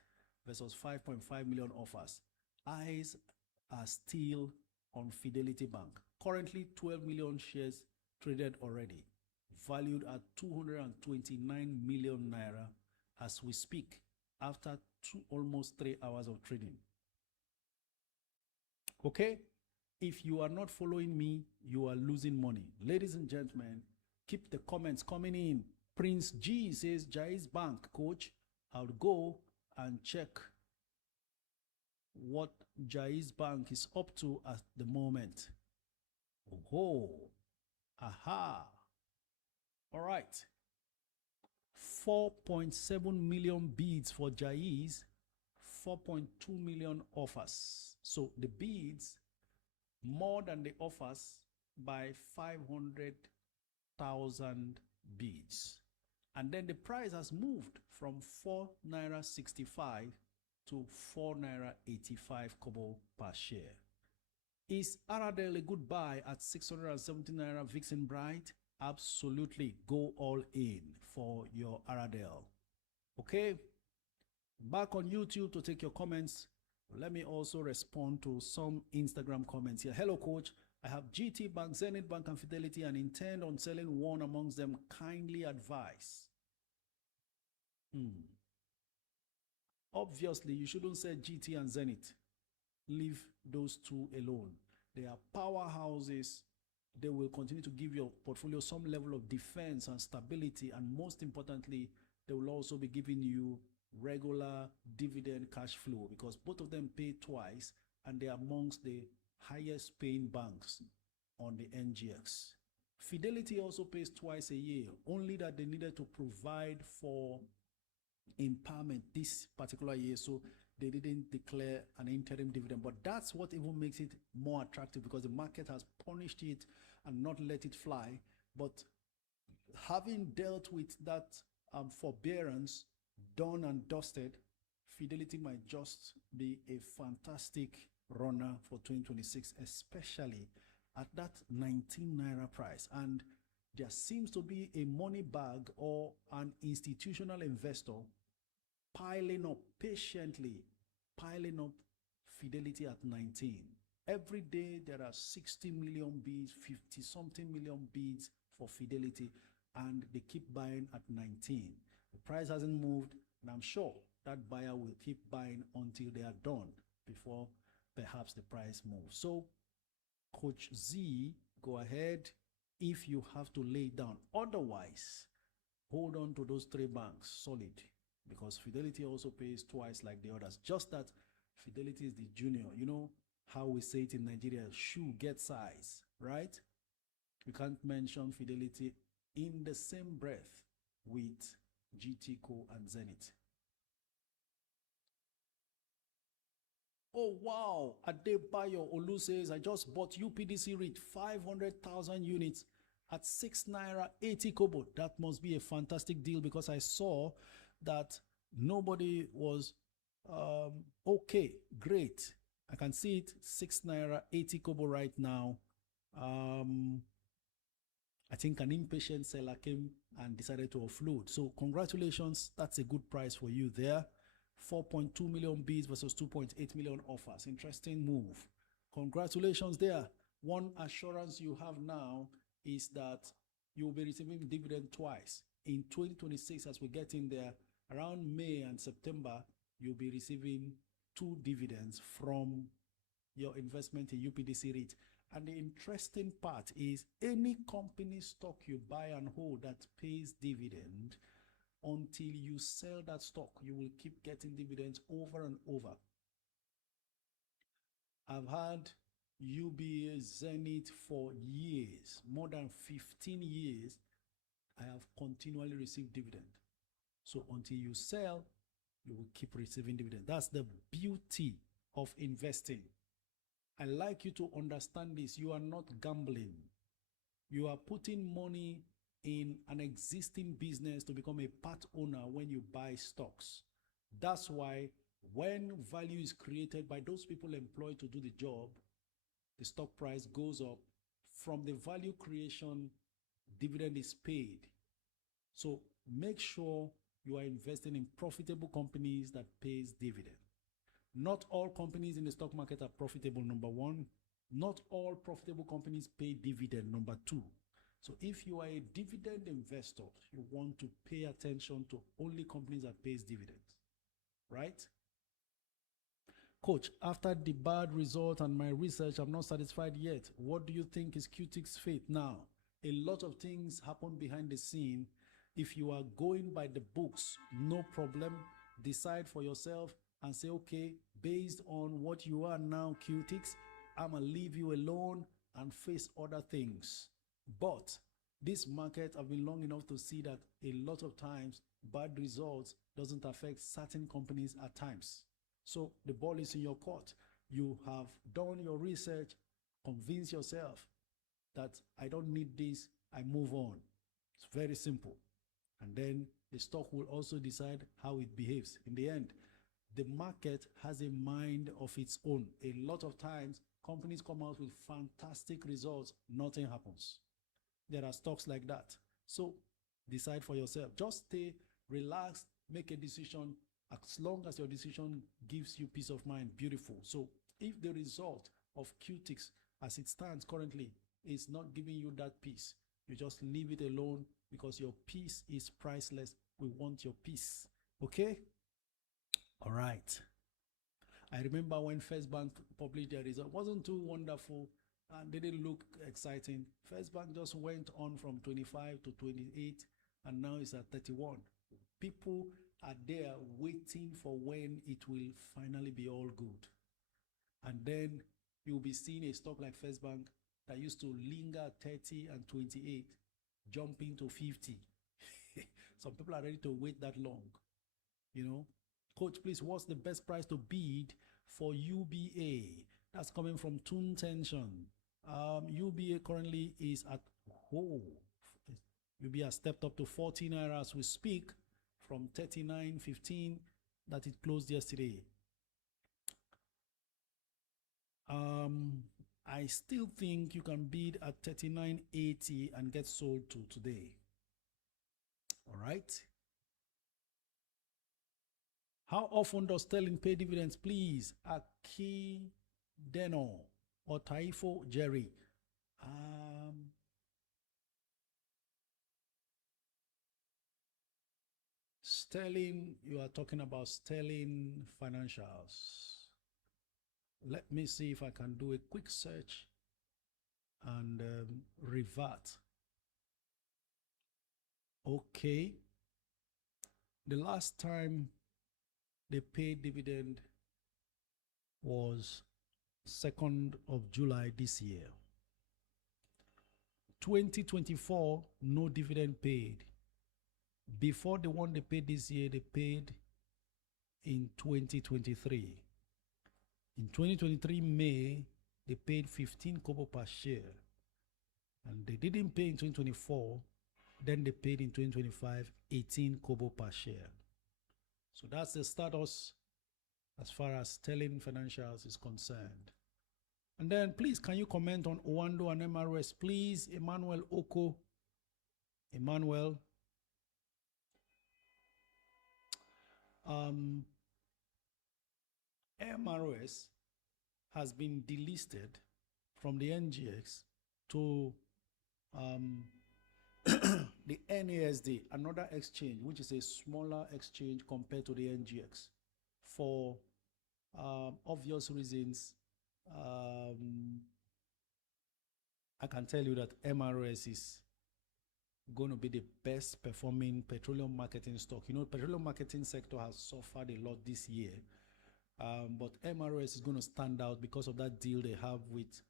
versus 5.5 million offers. Eyes are still on Fidelity Bank. Currently 12 million shares traded already, valued at 229 million naira as we speak, after almost 3 hours of trading. Okay? If you are not following me, you are losing money. Ladies and gentlemen, keep the comments coming in. Prince G says, Jai's Bank, Coach, I'll go and check what Jai's Bank is up to at the moment. Oh, aha. All right. 4.7 million bids for Jai's, 4.2 million offers. So the bids more than the offers by 500,000 bids. And then the price has moved from 4 naira 65 to 4 naira 85 kobo per share. Is Aradel a good buy at 670 naira Vixen Bright? Absolutely. Go all in for your Aradel. Okay? Back on YouTube to take your comments. Let me also respond to some Instagram comments here. Hello, Coach. I have GT Bank, Zenith Bank, and Fidelity and intend on selling one amongst them. Kindly advise. Obviously, you shouldn't sell GT and Zenith. Leave those two alone. They are powerhouses. They will continue to give your portfolio some level of defense and stability. And most importantly, they will also be giving you regular dividend cash flow, because both of them pay twice and they are amongst the highest paying banks on the NGX. Fidelity also pays twice a year, only that they needed to provide for impairment this particular year, so they didn't declare an interim dividend. But that's what even makes it more attractive, because the market has punished it and not let it fly. But having dealt with that forbearance done and dusted, Fidelity might just be a fantastic runner for 2026, especially at that 19 naira price. And there seems to be a money bag or an institutional investor piling up patiently, piling up Fidelity at 19. Every day there are 60 million bids, 50 something million bids for Fidelity, and they keep buying at 19. The price hasn't moved, and I'm sure that buyer will keep buying until they are done before perhaps the price moves. So, Coach Z, go ahead if you have to lay down. Otherwise, hold on to those 3 banks solid, because Fidelity also pays twice like the others. Just that Fidelity is the junior. You know how we say it in Nigeria, shoe get size, right? You can't mention Fidelity in the same breath with GTCO and Zenith. Oh wow, Adebayo Olu says, I just bought UPDC REIT 500,000 units at 6 naira 80 kobo. That must be a fantastic deal, because I saw that Nobody was okay, great. I can see it 6 naira 80 kobo right now. I think an impatient seller came and decided to offload. So congratulations, that's a good price for you there. 4.2 million bids versus 2.8 million offers. Interesting move. Congratulations there. One assurance you have now is that you'll be receiving dividend twice. In 2026, as we get in there, around May and September, you'll be receiving 2 dividends from your investment in UPDC REIT. And the interesting part is any company stock you buy and hold that pays dividend, until you sell that stock, you will keep getting dividends over and over. I've had UBA Zenith for years, more than 15 years. I have continually received dividend. So until you sell, you will keep receiving dividend. That's the beauty of investing. I like you to understand this. You are not gambling. You are putting money in an existing business to become a part owner when you buy stocks. That's why when value is created by those people employed to do the job, the stock price goes up. From the value creation, dividend is paid. So make sure you are investing in profitable companies that pays dividend. Not all companies in the stock market are profitable, number one. Not all profitable companies pay dividend, number two. So if you are a dividend investor, you want to pay attention to only companies that pays dividends, right? Coach, after the bad result and my research, I'm not satisfied yet. What do you think is QTIC's fate now? A lot of things happen behind the scene. If you are going by the books, no problem. Decide for yourself and say, okay, based on what you are now, QTICs, I'm going to leave you alone and face other things. But this market, I've been long enough to see that a lot of times bad results doesn't affect certain companies at times. So the ball is in your court. You have done your research, convince yourself that I don't need this, I move on. It's very simple. And then the stock will also decide how it behaves. In the end, the market has a mind of its own. A lot of times, companies come out with fantastic results, nothing happens. There are stocks like that. So decide for yourself. Just stay relaxed, make a decision. As long as your decision gives you peace of mind, beautiful. So if the result of QTICs as it stands currently is not giving you that peace, you just leave it alone, because your peace is priceless. We want your peace. Okay? All right. I remember when First Bank published their result, it wasn't too wonderful and didn't look exciting. First Bank just went on from 25 to 28 and now it's at 31. People are there waiting for when it will finally be all good. And then you'll be seeing a stock like First Bank that used to linger at 30 and 28, jumping to 50. Some people are ready to wait that long, you know. Coach, please, what's the best price to bid for UBA? That's coming from Toon Tension. UBA currently is at, UBA has stepped up to 14 naira as we speak, from 39.15 that it closed yesterday. I still think you can bid at 39.80 and get sold to today. All right. How often does Sterling pay dividends, please? Aki Deno or Taifo Jerry. Sterling, you are talking about Sterling Financials. Let me see if I can do a quick search and revert. Okay. The last time they paid dividend was 2nd of July this year. 2024, no dividend paid. Before the one they paid this year, they paid in 2023. In 2023 May, they paid 15 kobo per share. And they didn't pay in 2024. Then they paid in 2025 18 kobo per share. So that's the status as far as Sterling Financials is concerned. And then please, can you comment on Owando and MRS, please? Emmanuel Oko. Emmanuel. MRS has been delisted from the NGX to the NASD, another exchange, which is a smaller exchange compared to the NGX, for obvious reasons. I can tell you that MRS is going to be the best performing petroleum marketing stock. You know, petroleum marketing sector has suffered a lot this year, but MRS is going to stand out because of that deal they have with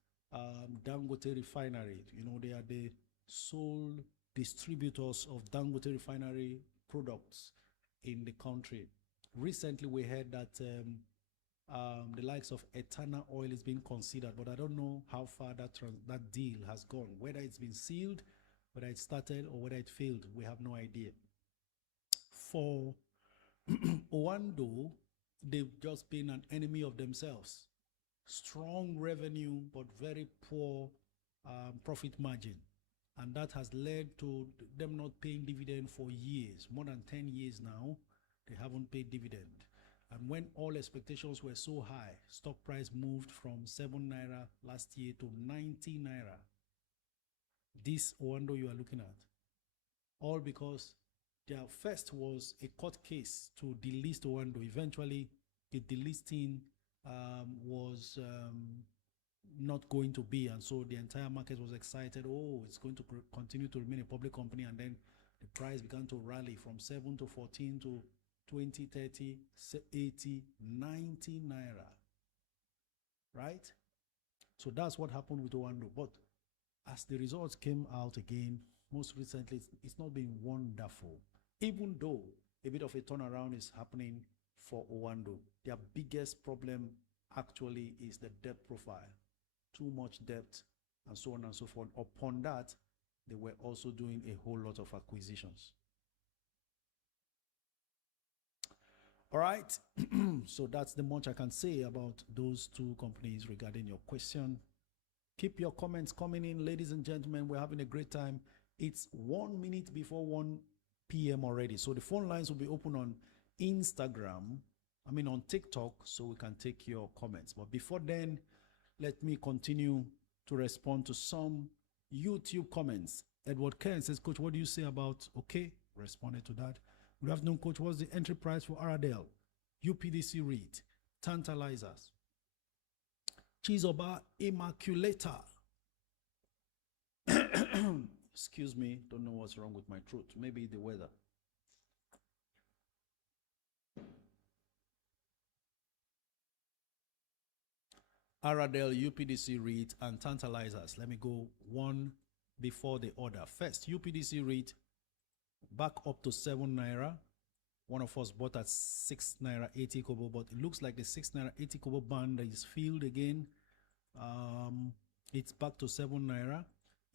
Dangote Refinery. You know, they are the sole distributors of Dangote Refinery products in the country. Recently, we heard that the likes of Eternal Oil is being considered, but I don't know how far that deal has gone. Whether it's been sealed, whether it started, or whether it failed, we have no idea. For Owando, they've just been an enemy of themselves. Strong revenue, but very poor profit margin. And that has led to them not paying dividend for years, more than 10 years now. They haven't paid dividend. And when all expectations were so high, stock price moved from 7 naira last year to 90 naira. This Owando you are looking at, all because their first was a court case to delist Owando. Eventually, the delisting was not going to be, and so the entire market was excited. Oh, it's going to continue to remain a public company, and then the price began to rally from 7 to 14 to 20, 30, 80, 90 naira. Right? So that's what happened with Owando. But as the results came out again, most recently, it's not been wonderful. Even though a bit of a turnaround is happening for Owando, their biggest problem actually is the debt profile. Too much debt and so on and so forth. Upon that, they were also doing a whole lot of acquisitions. All right, so that's the much I can say about those two companies regarding your question. Keep your comments coming in, ladies and gentlemen. We're having a great time. It's 1 minute before 1 p.m. already. So the phone lines will be open on Instagram, on TikTok, so we can take your comments. But before then, let me continue to respond to some YouTube comments. Edward Ken says, Coach, what do you say about, okay, responded to that. Good afternoon, Coach. What's the entry price for Aradel, UPDC REIT, Tantalizers, Chizoba Immaculator? Excuse me, don't know what's wrong with my throat. Maybe the weather. Aradel, UPDC REIT, and Tantalizers. Let me go one before the other. First, UPDC REIT back up to 7 naira. One of us bought at 6 naira 80 kobo, but it looks like the 6 naira 80 kobo band is filled again. It's back to 7 naira.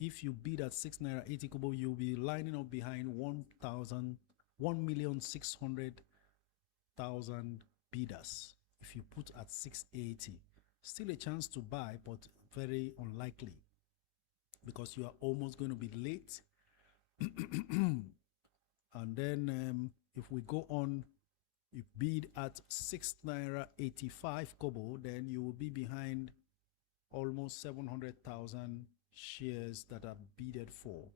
If you bid at 6 naira 80 kobo, you'll be lining up behind 1,600,000 bidders. If you put at 680, still a chance to buy, but very unlikely because you are almost going to be late. And then if we go on, you bid at 6 naira 85 kobo, then you will be behind almost 700,000 shares that are bidded for.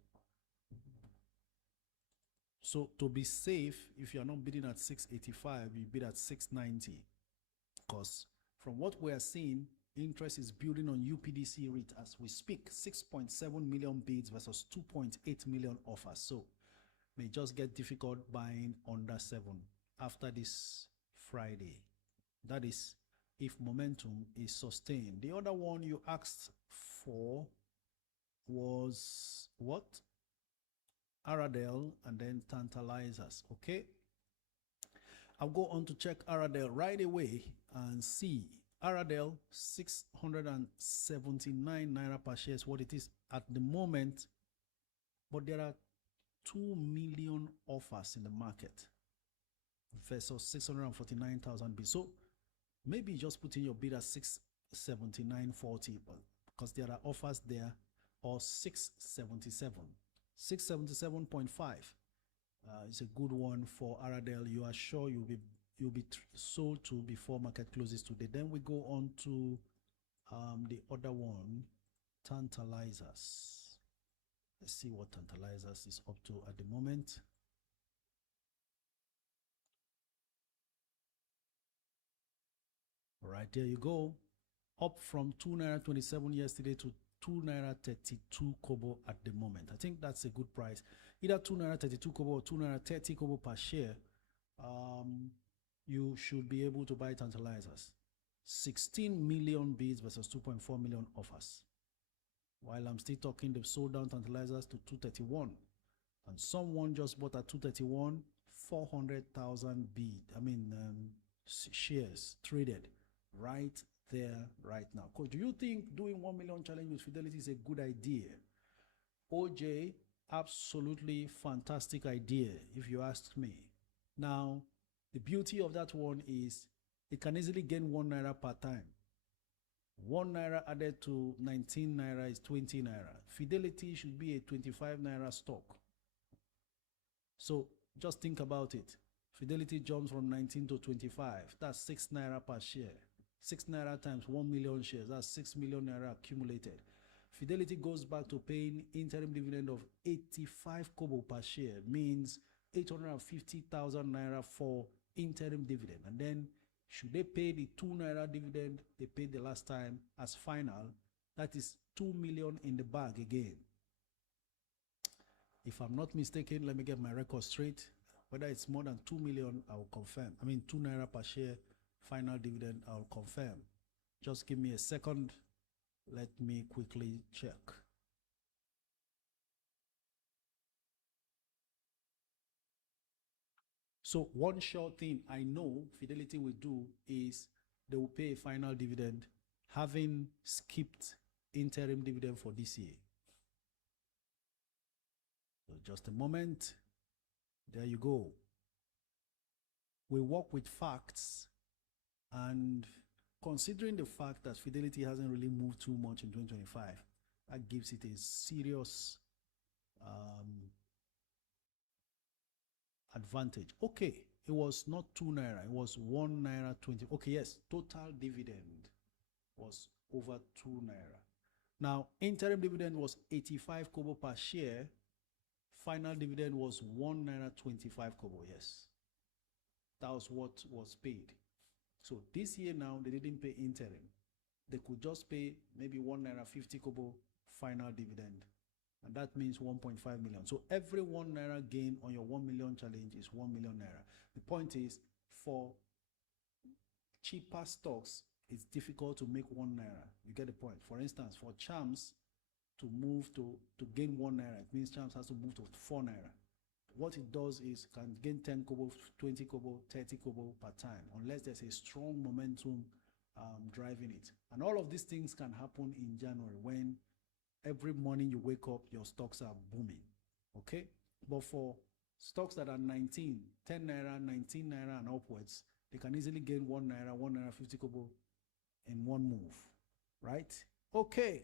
So to be safe, if you are not bidding at 685, you bid at 690, because from what we are seeing, interest is building on UPDC REIT as we speak. 6.7 million bids versus 2.8 million offers. So may just get difficult buying under 7 after this Friday. That is if momentum is sustained. The other one you asked for was what? Aradel and then Tantalizers. Okay. I'll go on to check Aradel right away and see. Aradel, 679 naira per share is what it is at the moment. But there are 2 million offers in the market. versus 649,000 bid. So maybe just put in your bid at 679.40, but because there are offers there, or 677. 677.5 is a good one for Aradel. You are sure you'll be sold to before market closes today. Then we go on to the other one, Tantalizers. Let's see what Tantalizers is up to at the moment. All right, there you go. Up from 2.27 naira yesterday to 2.32 naira kobo at the moment. I think that's a good price. Either 2.32 naira kobo or 2.30 naira kobo per share. You should be able to buy Tantalizers. 16 million bids versus 2.4 million offers. While I'm still talking, they've sold down Tantalizers to 231. And someone just bought at 231, 400,000 shares traded right there, right now. Coach, do you think doing 1 million challenge with Fidelity is a good idea? OJ, absolutely fantastic idea, if you ask me. Now, the beauty of that one is it can easily gain 1 naira per time. 1 naira added to 19 naira is 20 naira. Fidelity should be a 25 naira stock. So just think about it. Fidelity jumps from 19 to 25. That's 6 naira per share. 6 naira times 1 million shares. That's 6 million naira accumulated. Fidelity goes back to paying interim dividend of 85 kobo per share. Means 850,000 naira for interim dividend. And then should they pay the 2 naira dividend they paid the last time as final, that is 2 million in the bag again. If I'm not mistaken, let me get my record straight. Whether it's more than 2 million, I will confirm. 2 naira per share final dividend, I'll confirm. Just give me a second. Let me quickly check. So one sure thing I know Fidelity will do is they will pay a final dividend, having skipped interim dividend for this year. So just a moment. There you go. We work with facts, and considering the fact that Fidelity hasn't really moved too much in 2025, that gives it a serious advantage. Okay, it was not 2 naira, it was 1 naira 20. Okay, yes, total dividend was over 2 naira. Now, interim dividend was 85 kobo per share. Final dividend was 1 naira 25 kobo. Yes, that was what was paid. So this year now, they didn't pay interim. They could just pay maybe 1 naira 50 kobo final dividend. And that means 1.5 million. So every 1 naira gain on your 1 million challenge is 1 million naira. The point is, for cheaper stocks, it's difficult to make 1 naira. You get the point. For instance, for Chams to move to gain 1 naira, it means Chams has to move to 4 naira. What it does is can gain 10 kobo, 20 kobo, 30 kobo per time, unless there's a strong momentum driving it. And all of these things can happen in January when every morning you wake up, your stocks are booming. Okay? But for stocks that are 10 naira, 19 naira and upwards, they can easily gain 1 naira, 1 naira 50 kobo in one move. Right? Okay.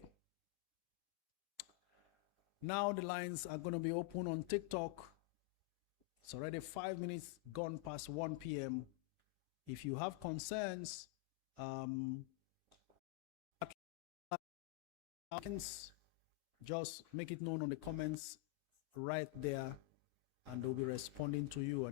Now the lines are going to be open on TikTok. It's already 5 minutes gone past 1 p.m. If you have concerns, just make it known on the comments right there, and they'll be responding to you.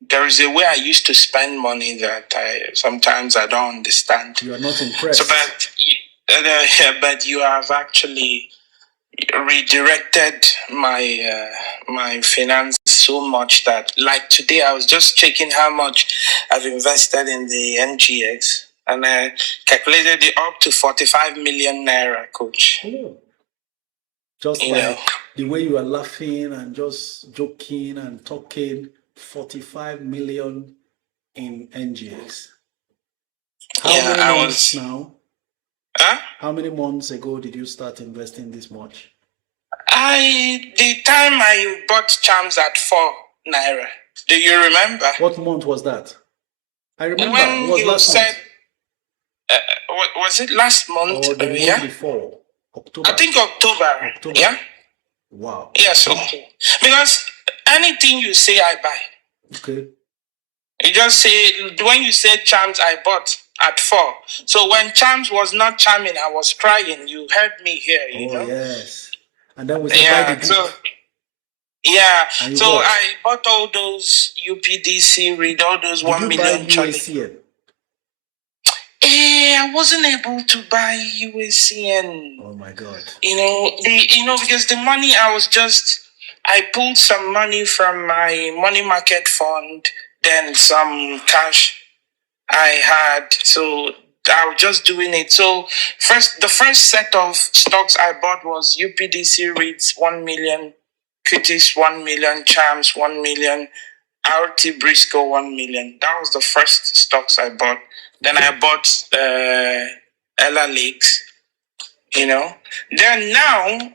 there is a way I used to spend money that sometimes I don't understand. You are not impressed. So, but you have actually redirected my my finance so much that, like today, I was just checking how much I've invested in the NGX, and I calculated it up to 45 million naira, coach. Oh. Just by the way you are laughing and just joking and talking, 45 million in NGX. How many months now? Huh? How many months ago did you start investing this much? The time I bought charms at 4 naira. Do you remember? What month was that? I remember. When it was last month. Was it last month? Or the month before? October. I think October. Yeah. Wow. Yes, okay. Because anything you say, I buy. Okay. You just say, when you say charms, I bought at 4. So when charms was not charming, I was crying. You heard me here, you know? Yes. And then we said, buy the so, so I bought all those UPDC, read all those 1 million challenge. I wasn't able to buy UACN. Oh my God. Because the money I pulled some money from my money market fund, then some cash I had. So I was just doing it. So the first set of stocks I bought was UPDC REITs 1 million, Cuties 1 million, Charms 1 million, RT Briscoe 1 million. That was the first stocks I bought. Then I bought Ella Lakes, Then now,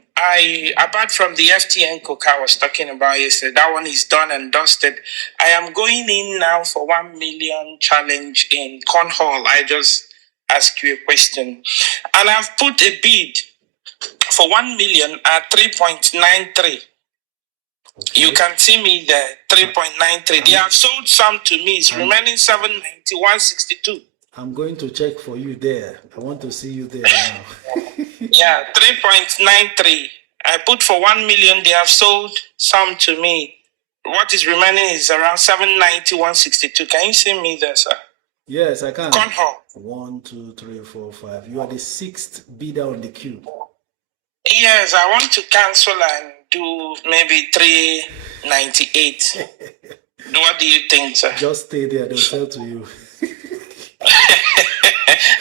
apart from the FTN Coke I was talking about yesterday, that one is done and dusted. I am going in now for 1 million challenge in Cornhall. I just asked you a question. And I've put a bid for 1 million at 3.93. Okay. You can see me there, 3.93. They have sold some to me. It's remaining 791.62. I'm going to check for you there. I want to see you there now. Yeah, 3.93. I put for 1 million. They have sold some to me. What is remaining is around 791.62. Can you see me there, sir? Yes, I can. Cornhall. 1, 2, 3, 4, 5. You are the 6th bidder on the queue. Yes, I want to cancel and do maybe 398. What do you think, sir? Just stay there. They'll sell to you.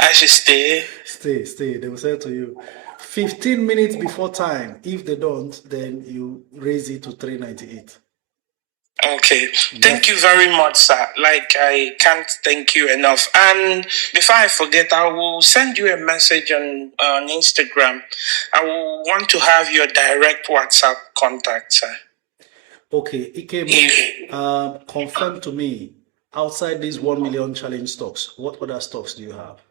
I should stay. Stay. They will sell to you. 15 minutes before time. If they don't, then you raise it to 398. Okay. Thank you very much, sir. Like, I can't thank you enough. And before I forget, I will send you a message on Instagram. I will want to have your direct WhatsApp contact, sir. Okay. Ikemo, confirm to me, outside these 1 million challenge stocks, what other stocks do you have?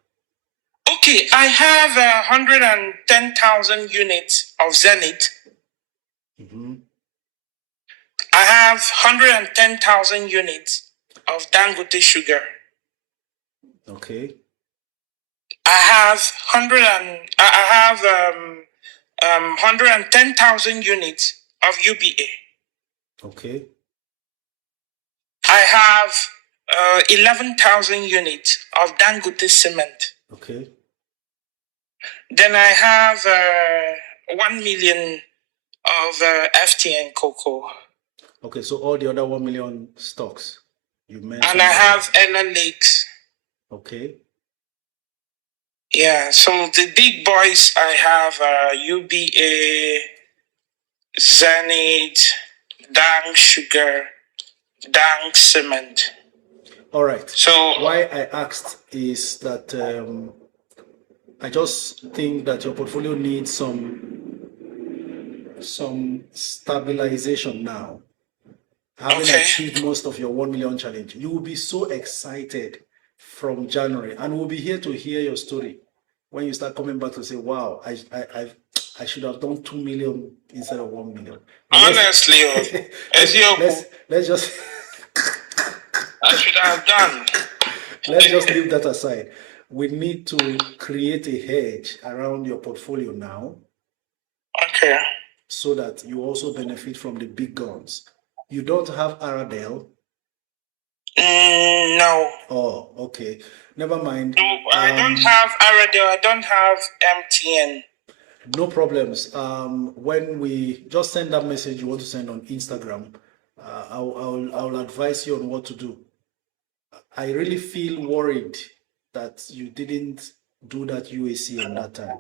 Okay, I have 110,000 units of Zenith. Mm-hmm. I have 110,000 units of Dangote sugar. Okay. I have 110,000 units of UBA. Okay. I have 11,000 units of Dangote cement. Okay. Then I have 1 million of FTN cocoa. Okay, so all the other 1 million stocks you mentioned. And I have Ella Lakes. Okay. Yeah, so the big boys I have UBA, Zenith, Dang Sugar, Dang Cement. All right. So why I asked is that I just think that your portfolio needs some stabilization now. Having achieved most of your 1 million challenge, you will be so excited from January, and we'll be here to hear your story when you start coming back to say, "Wow, I should have done 2 million instead of 1 million." Honestly, let's just. I should have done. Let's just leave that aside. We need to create a hedge around your portfolio now. Okay. So that you also benefit from the big guns. You don't have Aradel. No. Oh, okay. Never mind. No, I don't have Aradio. I don't have MTN. No problems. When we just send that message you want to send on Instagram, I'll advise you on what to do. I really feel worried that you didn't do that UAC on that time,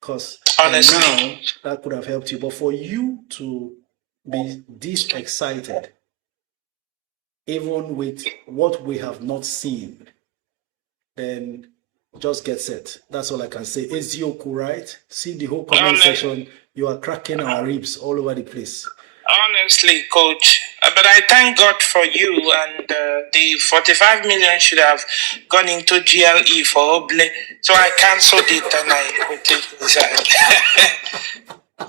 because Honestly, now that could have helped you. But for you to be this excited, even with what we have not seen, then just get set. That's all I can say. Ezioku, right? See the whole comment section. You are cracking our ribs all over the place. Honestly, coach, but I thank God for you, and the 45 million should have gone into GLE for Oble, so I cancelled it and I put it inside.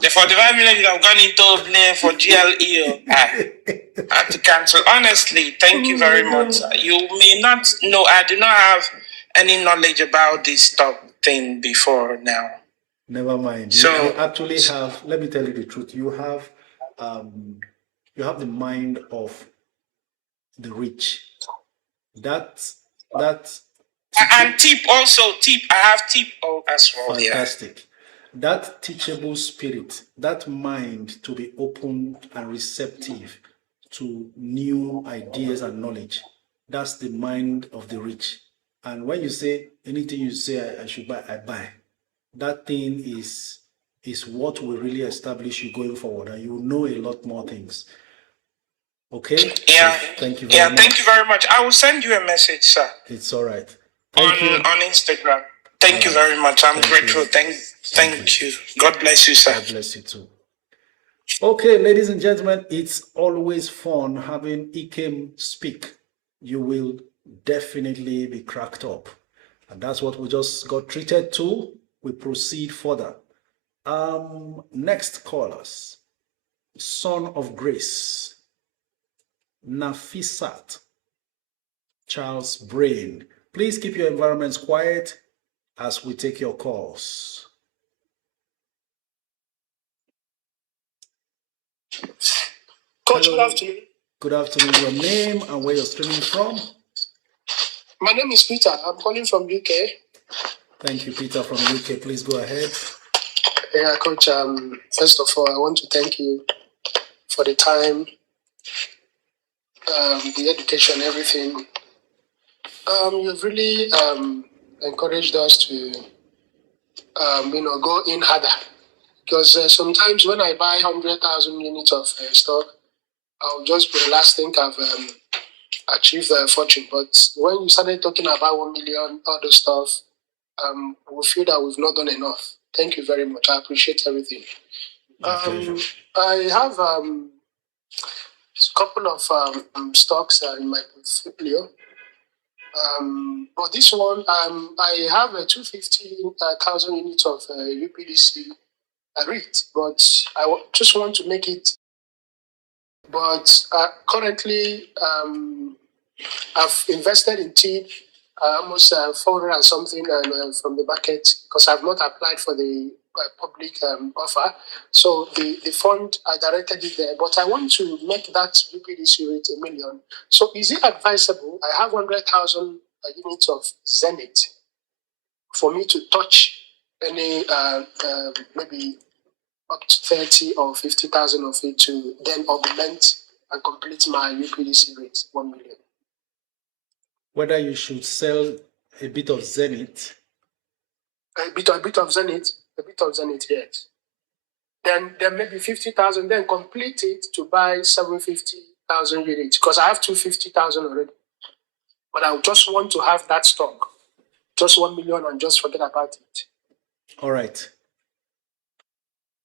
The 45 million should have gone into Oble for GLE. I had to cancel. Honestly, thank you very much. You may not know, I do not have any knowledge about this stock thing before now. Never mind. So you actually have, let me tell you the truth, you have the mind of the rich. That and tip also, tip. I have tip as well. Fantastic. Yeah. That teachable spirit, that mind to be open and receptive to new ideas and knowledge, that's the mind of the rich. And when you say anything you say I should buy, I buy. That thing is what will really establish you going forward, and you will know a lot more things. Okay? Yeah. So thank you very much. Thank you very much. I will send you a message, sir. It's all right. Thank you. On Instagram. Thank you very much. I'm grateful. Thank you. God bless you, sir. God bless you too. Okay, ladies and gentlemen, it's always fun having Ikem speak. You will definitely be cracked up. And that's what we just got treated to. We proceed further. Next callers. Son of Grace. Nafisat. Charles Brain. Please keep your environments quiet as we take your calls. Coach, hello. Good afternoon. Good afternoon. Your name and where you're streaming from? My name is Peter. I'm calling from UK. Thank you, Peter from UK. Please go ahead. Yeah, Coach. First of all, I want to thank you for the time, the education, everything. You've really encouraged us to, go in harder. Because sometimes when I buy 100,000 units of stock, I'll just be the last thing I've achieved a fortune. But when you started talking about 1 million, other stuff, we feel that we've not done enough. Thank you very much. I appreciate everything. I have a couple of stocks in my portfolio. But this one, I have a 250,000 units of UPDC REIT, but I just want to make it. But currently, I've invested in TIP almost 400 and something from the market because I've not applied for the public offer. So the fund, I directed it there, but I want to make that UPDC rate 1 million. So is it advisable? I have 100,000 units of Zenith for me to touch any maybe up to 30 or 50,000 of it to then augment and complete my UPDC rate 1 million. Whether you should sell a bit of Zenith? A bit of Zenith, yes. Then maybe 50,000, then complete it to buy 750,000 units because I have 250,000 already. But I just want to have that stock, just 1 million, and just forget about it. All right.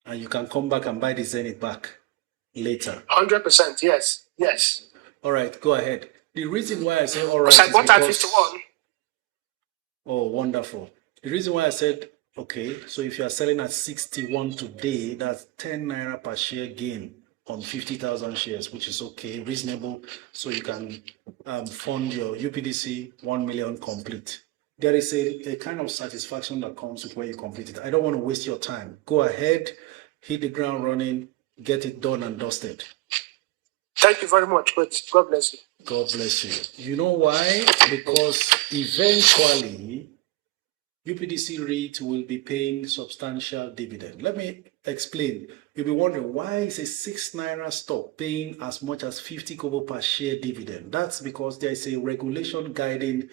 And you can come back and buy the Zenith back later. 100%, yes. All right, go ahead. The reason why I say all right I bought at 51. Oh, wonderful. The reason why I said, okay, so if you are selling at 61 today, that's 10 naira per share gain on 50,000 shares, which is okay, reasonable. So you can fund your UPDC 1 million complete. There is a kind of satisfaction that comes with when you complete it. I don't want to waste your time. Go ahead, hit the ground running, get it done and dusted. Thank you very much, coach. God bless you. God bless you. You know why? Because eventually UPDC REIT will be paying substantial dividend. Let me explain. You'll be wondering, why is a 6 naira stock paying as much as 50 kobo per share dividend? That's because there is a regulation guiding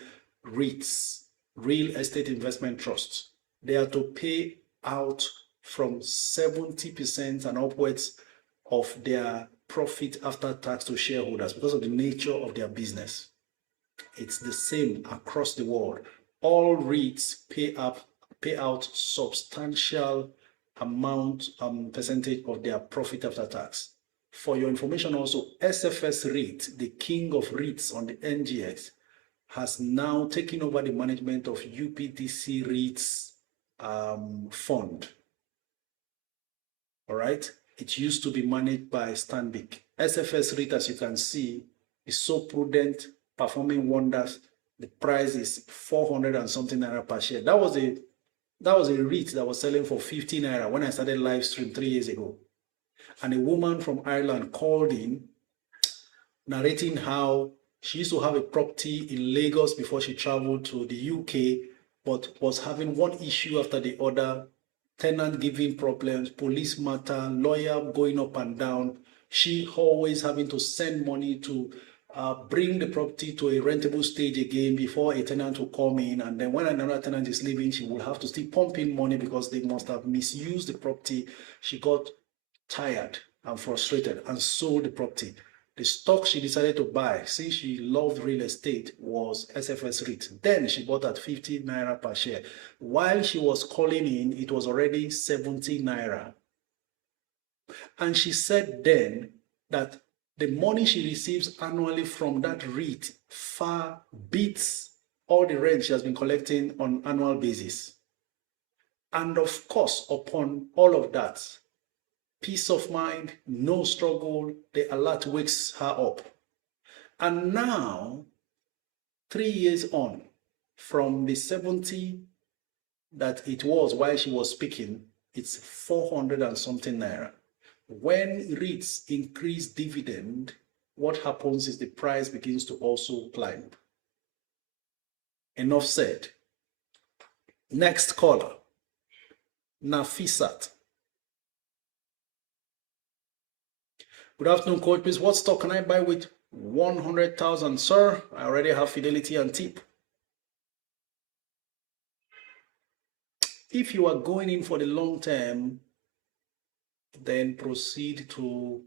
REITs, real estate investment trusts. They are to pay out from 70% and upwards of their profit after tax to shareholders because of the nature of their business. It's the same across the world. All REITs pay out substantial amount percentage of their profit after tax. For your information also, SFS REIT, the king of REITs on the NGX, has now taken over the management of UPDC REITs fund. All right, it used to be managed by Stanbic. SFS REIT, as you can see, is so prudent, performing wonders. The price is 400 and something naira per share. That was a REIT that was selling for 50 naira when I started Livestream 3 years ago. And a woman from Ireland called in, narrating how she used to have a property in Lagos before she traveled to the UK, but was having one issue after the other, tenant giving problems, police matter, lawyer going up and down. She always having to send money to bring the property to a rentable stage again before a tenant will come in. And then when another tenant is leaving, she will have to still pump in money because they must have misused the property. She got tired and frustrated and sold the property. The stock she decided to buy, since she loved real estate, was SFS REIT. Then she bought at 50 naira per share. While she was calling in, it was already 70 naira. And she said then that the money she receives annually from that REIT far beats all the rent she has been collecting on an annual basis. And of course, upon all of that, peace of mind, no struggle, the alert wakes her up. And now, 3 years on, from the 70 that it was while she was speaking, it's 400 and something naira. When REITs increase dividend, what happens is the price begins to also climb. Enough said. Next caller, Nafisat. Good afternoon, coach. Please, what stock can I buy with 100,000, sir? I already have Fidelity and Tip. If you are going in for the long term, then proceed to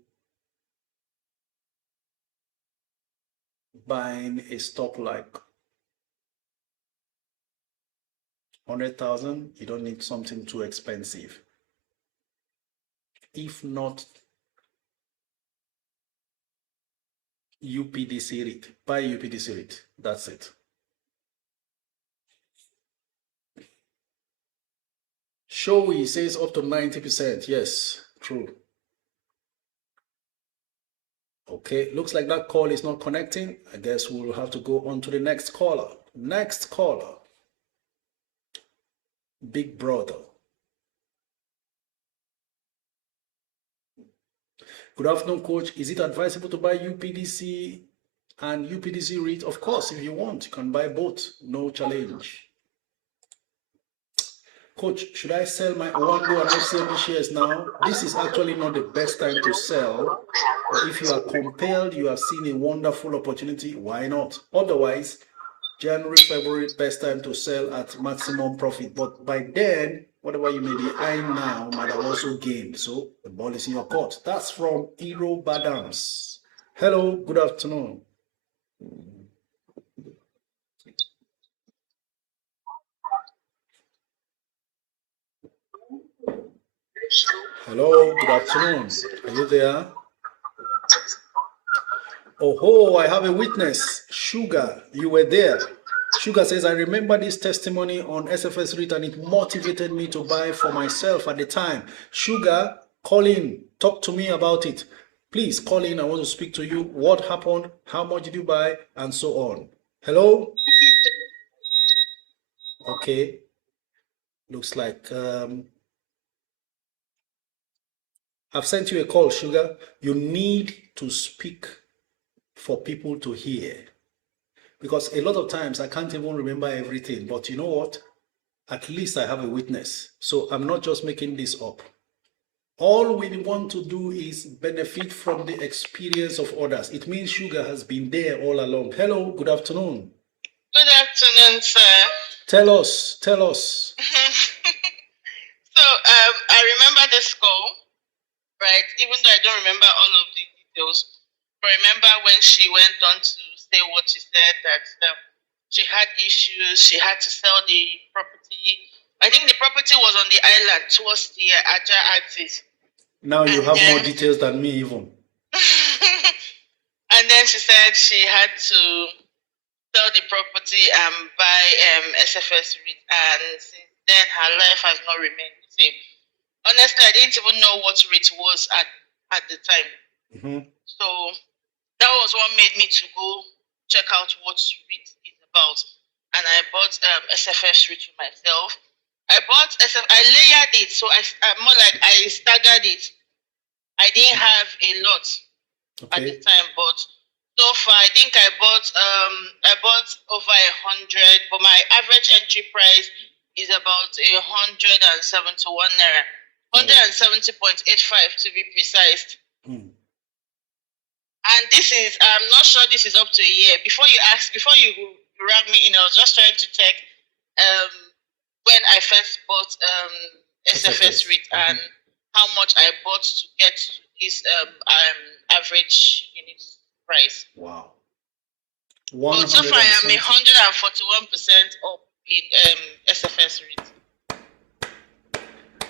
buying a stock like 100,000. You don't need something too expensive. If not, UPDC REIT. Buy UPDC REIT. That's it. Showy says up to 90%. Yes, true. Okay, looks like that call is not connecting. I guess we'll have to go on to the next caller. Next caller. Big brother. Good afternoon, coach. Is it advisable to buy UPDC and UPDC REIT? Of course, if you want, you can buy both. No challenge. Coach, should I sell my Owango and FCMB shares now? This is actually not the best time to sell. But if you are compelled, you have seen a wonderful opportunity, why not? Otherwise, January, February, best time to sell at maximum profit. But by then, whatever you may be eyeing now might have also gained. So the ball is in your court. That's from Hero Badams. Hello, good afternoon. Hello, good afternoon. Are you there? Oh, I have a witness. Sugar, you were there. Sugar says, I remember this testimony on SFS REIT and it motivated me to buy for myself at the time. Sugar, call in. Talk to me about it. Please call in. I want to speak to you. What happened? How much did you buy? And so on. Hello? Okay. Looks like I've sent you a call, Sugar. You need to speak for people to hear. Because a lot of times I can't even remember everything. But you know what? At least I have a witness. So I'm not just making this up. All we want to do is benefit from the experience of others. It means Sugar has been there all along. Hello, good afternoon. Good afternoon, sir. Tell us. So I remember this call, right? Even though I don't remember all of the details, but I remember when she went on to say what she said, that she had issues, she had to sell the property. I think the property was on the island towards the Aja axis. Now you have more details than me even. And then she said she had to sell the property and buy SFS REIT, and since then her life has not remained the same. Honestly, I didn't even know what REIT was at the time. So that was what made me to go check out what REIT is about. And I bought SFS REIT for myself. I layered it, so I more like I staggered it. I didn't have a lot at the time, but so far I think I bought over 100, but my average entry price is about 171 naira, 170.85 to be precise. And this is, I'm not sure this is up to a year. Before you rang me in, I was just trying to check when I first bought SFS REIT and how much I bought to get to this average unit price. Wow. But so far, I'm 141% up in SFS REIT.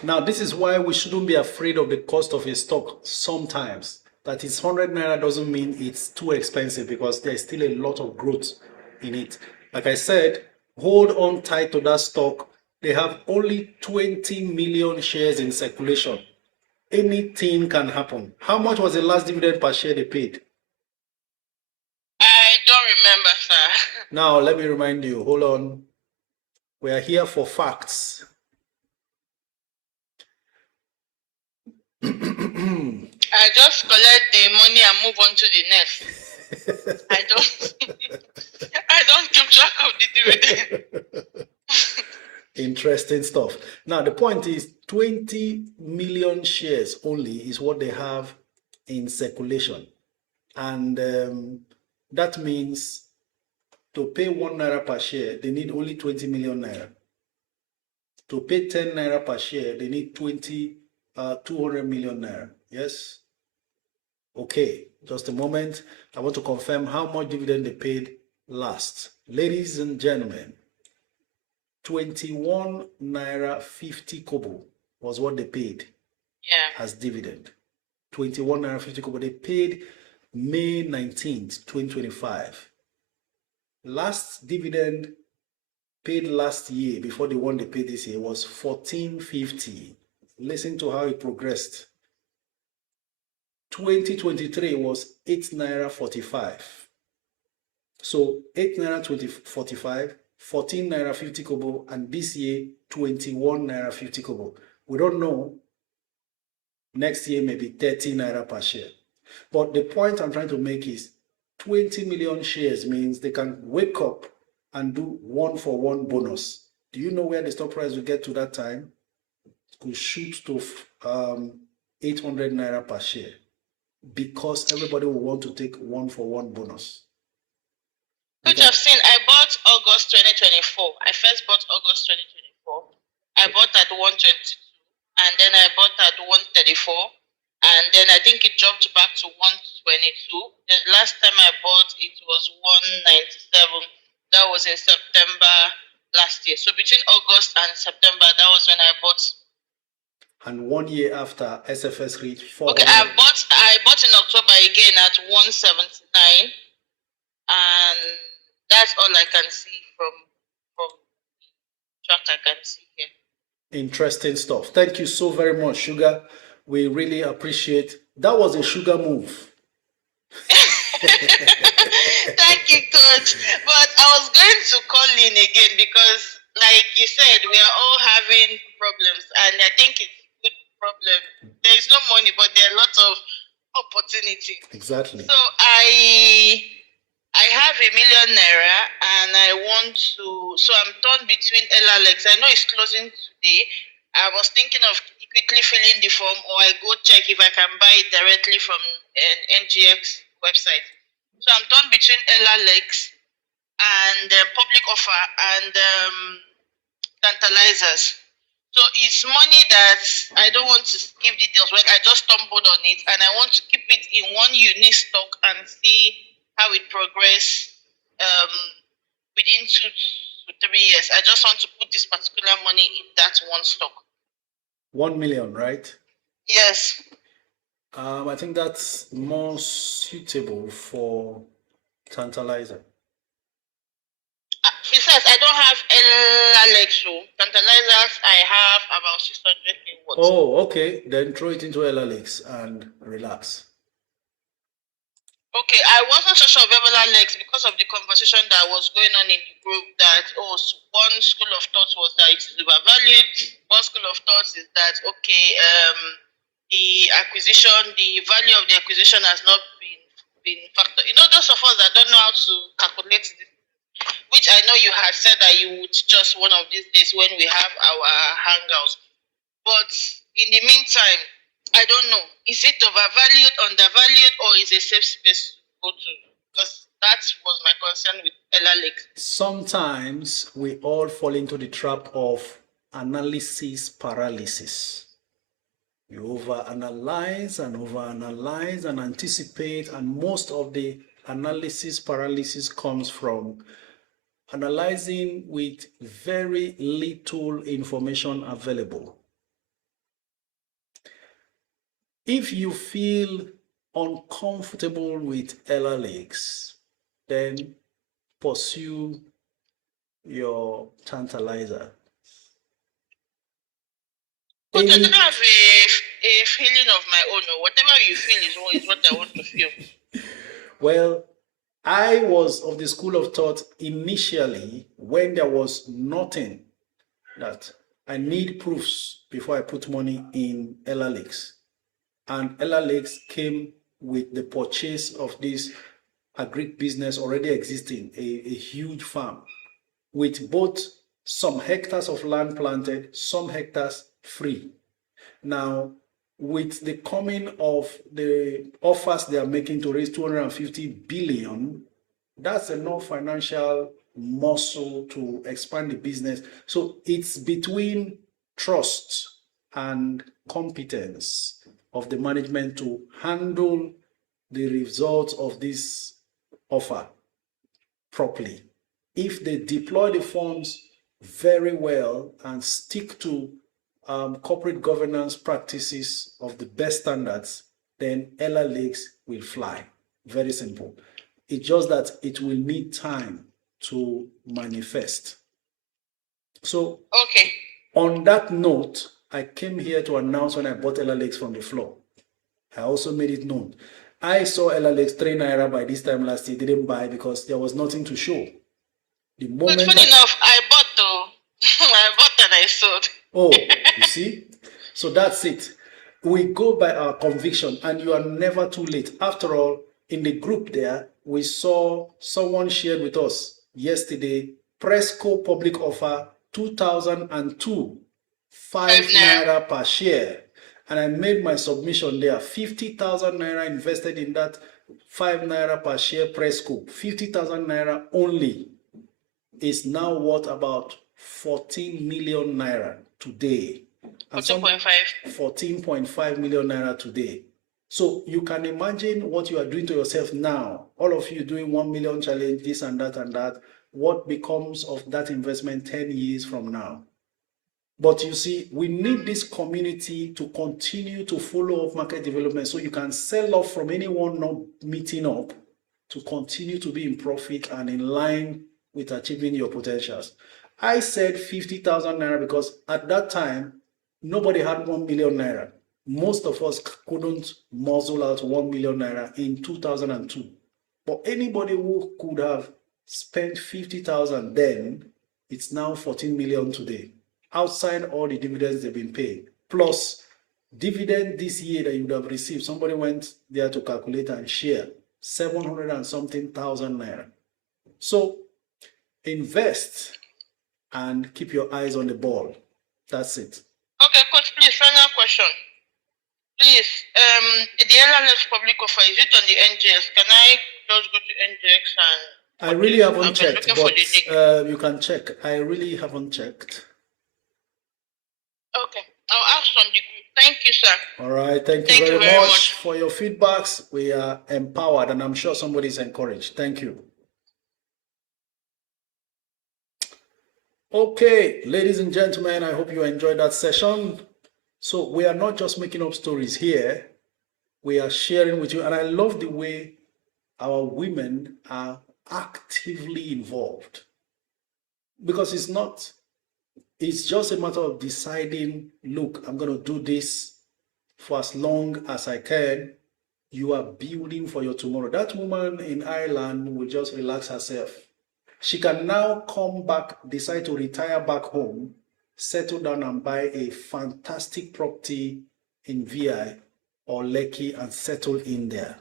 Now, this is why we shouldn't be afraid of the cost of a stock sometimes. That it's 100 naira doesn't mean it's too expensive, because there's still a lot of growth in it. Like I said, hold on tight to that stock. They have only 20 million shares in circulation. Anything can happen. How much was the last dividend per share they paid? I don't remember, sir. Now, let me remind you. Hold on. We are here for facts. I just collect the money and move on to the next. I don't keep track of the dividend. Interesting stuff. Now, the point is 20 million shares only is what they have in circulation. And that means to pay 1 naira per share, they need only 20 million naira. To pay 10 naira per share, they need 200 million naira. Yes? Okay, just a moment. I want to confirm how much dividend they paid last. Ladies and gentlemen, 21 naira 50 kobo was what they paid as dividend. 21 naira 50 kobo. They paid May 19th, 2025. Last dividend paid last year, before the one they paid this year, was 14.50. Listen to how it progressed. 2023 was 8 naira 45. So 8 naira 45, 14 naira 50 kobo, and this year 21 naira 50 kobo. We don't know. Next year maybe 30 naira per share. But the point I'm trying to make is 20 million shares means they can wake up and do 1-for-1 bonus. Do you know where the stock price will get to that time? It could shoot to 800 naira per share, because everybody will want to take 1-for-1 bonus. Which I've seen. I bought August 2024. I first bought August 2024. I bought at 122, and then I bought at 134, and then I think it dropped back to 122. The last time I bought, it was 197. That was in September last year. So between August and September, that was when I bought. And 1 year after, SFS reached 400. Okay, I bought in October again at 179, and that's all I can see from track I can see here. Interesting stuff. Thank you so very much, Sugar. We really appreciate. That was a Sugar move. Thank you, Coach. But I was going to call in again because, like you said, we are all having problems, and I think it's a good problem. There is no money, but there are lots of opportunity. Exactly. So I have #1 million and I want to, so I'm torn between LRX. I know it's closing today. I was thinking of quickly filling the form, or I go check if I can buy it directly from an NGX website. So I'm torn between LRX and public offer and tantalizers. So it's money that I don't want to give details. Well, I just stumbled on it, and I want to keep it in one unique stock and see how it progress within 2 to 3 years. I just want to put this particular money in that one stock. 1 million, right? Yes. I think that's more suitable for tantalizer. He says I don't have LRX, so tantalizers I have about 600 watts. Oh, okay. Then throw it into LRX and relax. Okay, I wasn't so sure of LRX because of the conversation that was going on in the group that, one school of thought was that it's overvalued. One school of thought is that, okay, the value of the acquisition has not been factored. You know, those of us that don't know how to calculate this, which I know you had said that you would teach us one of these days when we have our hangouts. But in the meantime, I don't know. Is it overvalued, undervalued, or is it a safe space to go to? Because that was my concern with LRX. Sometimes we all fall into the trap of analysis paralysis. You overanalyze and anticipate, and most of the analysis paralysis comes from analyzing with very little information available. If you feel uncomfortable with LRX, then pursue your tantalizer. But I don't have a feeling of my own. Or whatever you feel is what I want to feel. Well, I was of the school of thought initially when there was nothing that I need proofs before I put money in LRX. And LRX came with the purchase of this agri business already existing, a huge farm with both some hectares of land planted, some hectares free. Now, with the coming of the offers they are making to raise 250 billion, that's enough financial muscle to expand the business. So it's between trust and competence of the management to handle the results of this offer properly. If they deploy the funds very well and stick to corporate governance practices of the best standards, then LRX will fly. Very simple. It's just that it will need time to manifest. So, okay. On that note, I came here to announce when I bought LRX from the floor. I also made it known. I saw LRX 3 naira by this time last year, didn't buy because there was nothing to show. The moment but funny enough, I bought though. I bought and I sold. Oh, you see? So that's it. We go by our conviction, and you are never too late. After all, in the group there, we saw someone shared with us yesterday, Presco public offer 2002, 5 naira per share. And I made my submission there, 50,000 naira invested in that 5 naira per share Presco, 50,000 naira only is now worth about 14 million naira today. 14.5 million naira today. So you can imagine what you are doing to yourself now. All of you doing 1 million challenge, this and that and that. What becomes of that investment 10 years from now? But you see, we need this community to continue to follow up market development so you can sell off from anyone not meeting up to continue to be in profit and in line with achieving your potentials. I said 50,000 naira because at that time, nobody had 1 million naira. Most of us couldn't muzzle out 1 million naira in 2002. But anybody who could have spent 50,000 then, it's now 14 million today, outside all the dividends they've been paying, plus Dividend this year that you would have received, somebody went there to calculate and share 700 and something thousand naira. So invest and keep your eyes on the ball. That's it. Okay, coach, please, final question. Please, the LLS public offer, is it on the NGX? Can I just go to NGX and... I really haven't checked, but you can check. I really haven't checked. Okay, I'll ask on the group. Thank you, sir. All right, thank you very much for your feedbacks. We are empowered, and I'm sure somebody is encouraged. Thank you. Okay, ladies and gentlemen, I hope you enjoyed that session. So we are not just making up stories here. We are sharing with you, and I love the way our women are actively involved, because it's just a matter of deciding, look, I'm going to do this for as long as I can. You are building for your tomorrow. That woman in Ireland will just relax herself. She can now come back, decide to retire back home, settle down and buy a fantastic property in VI or Lekki and settle in there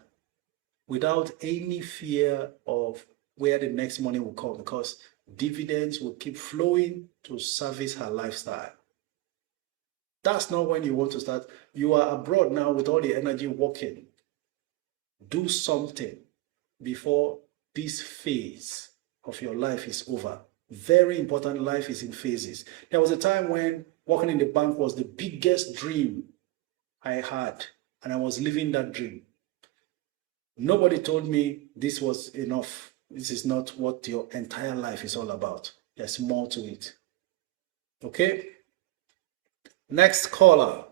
without any fear of where the next money will come, because dividends will keep flowing to service her lifestyle. That's not when you want to start. You are abroad now with all the energy working. Do something before this phase of your life is over. Very important. Life is in phases. There was a time when working in the bank was the biggest dream I had, and I was living that dream. Nobody told me this was enough. This is not what your entire life is all about. There's more to it. Okay? Next caller.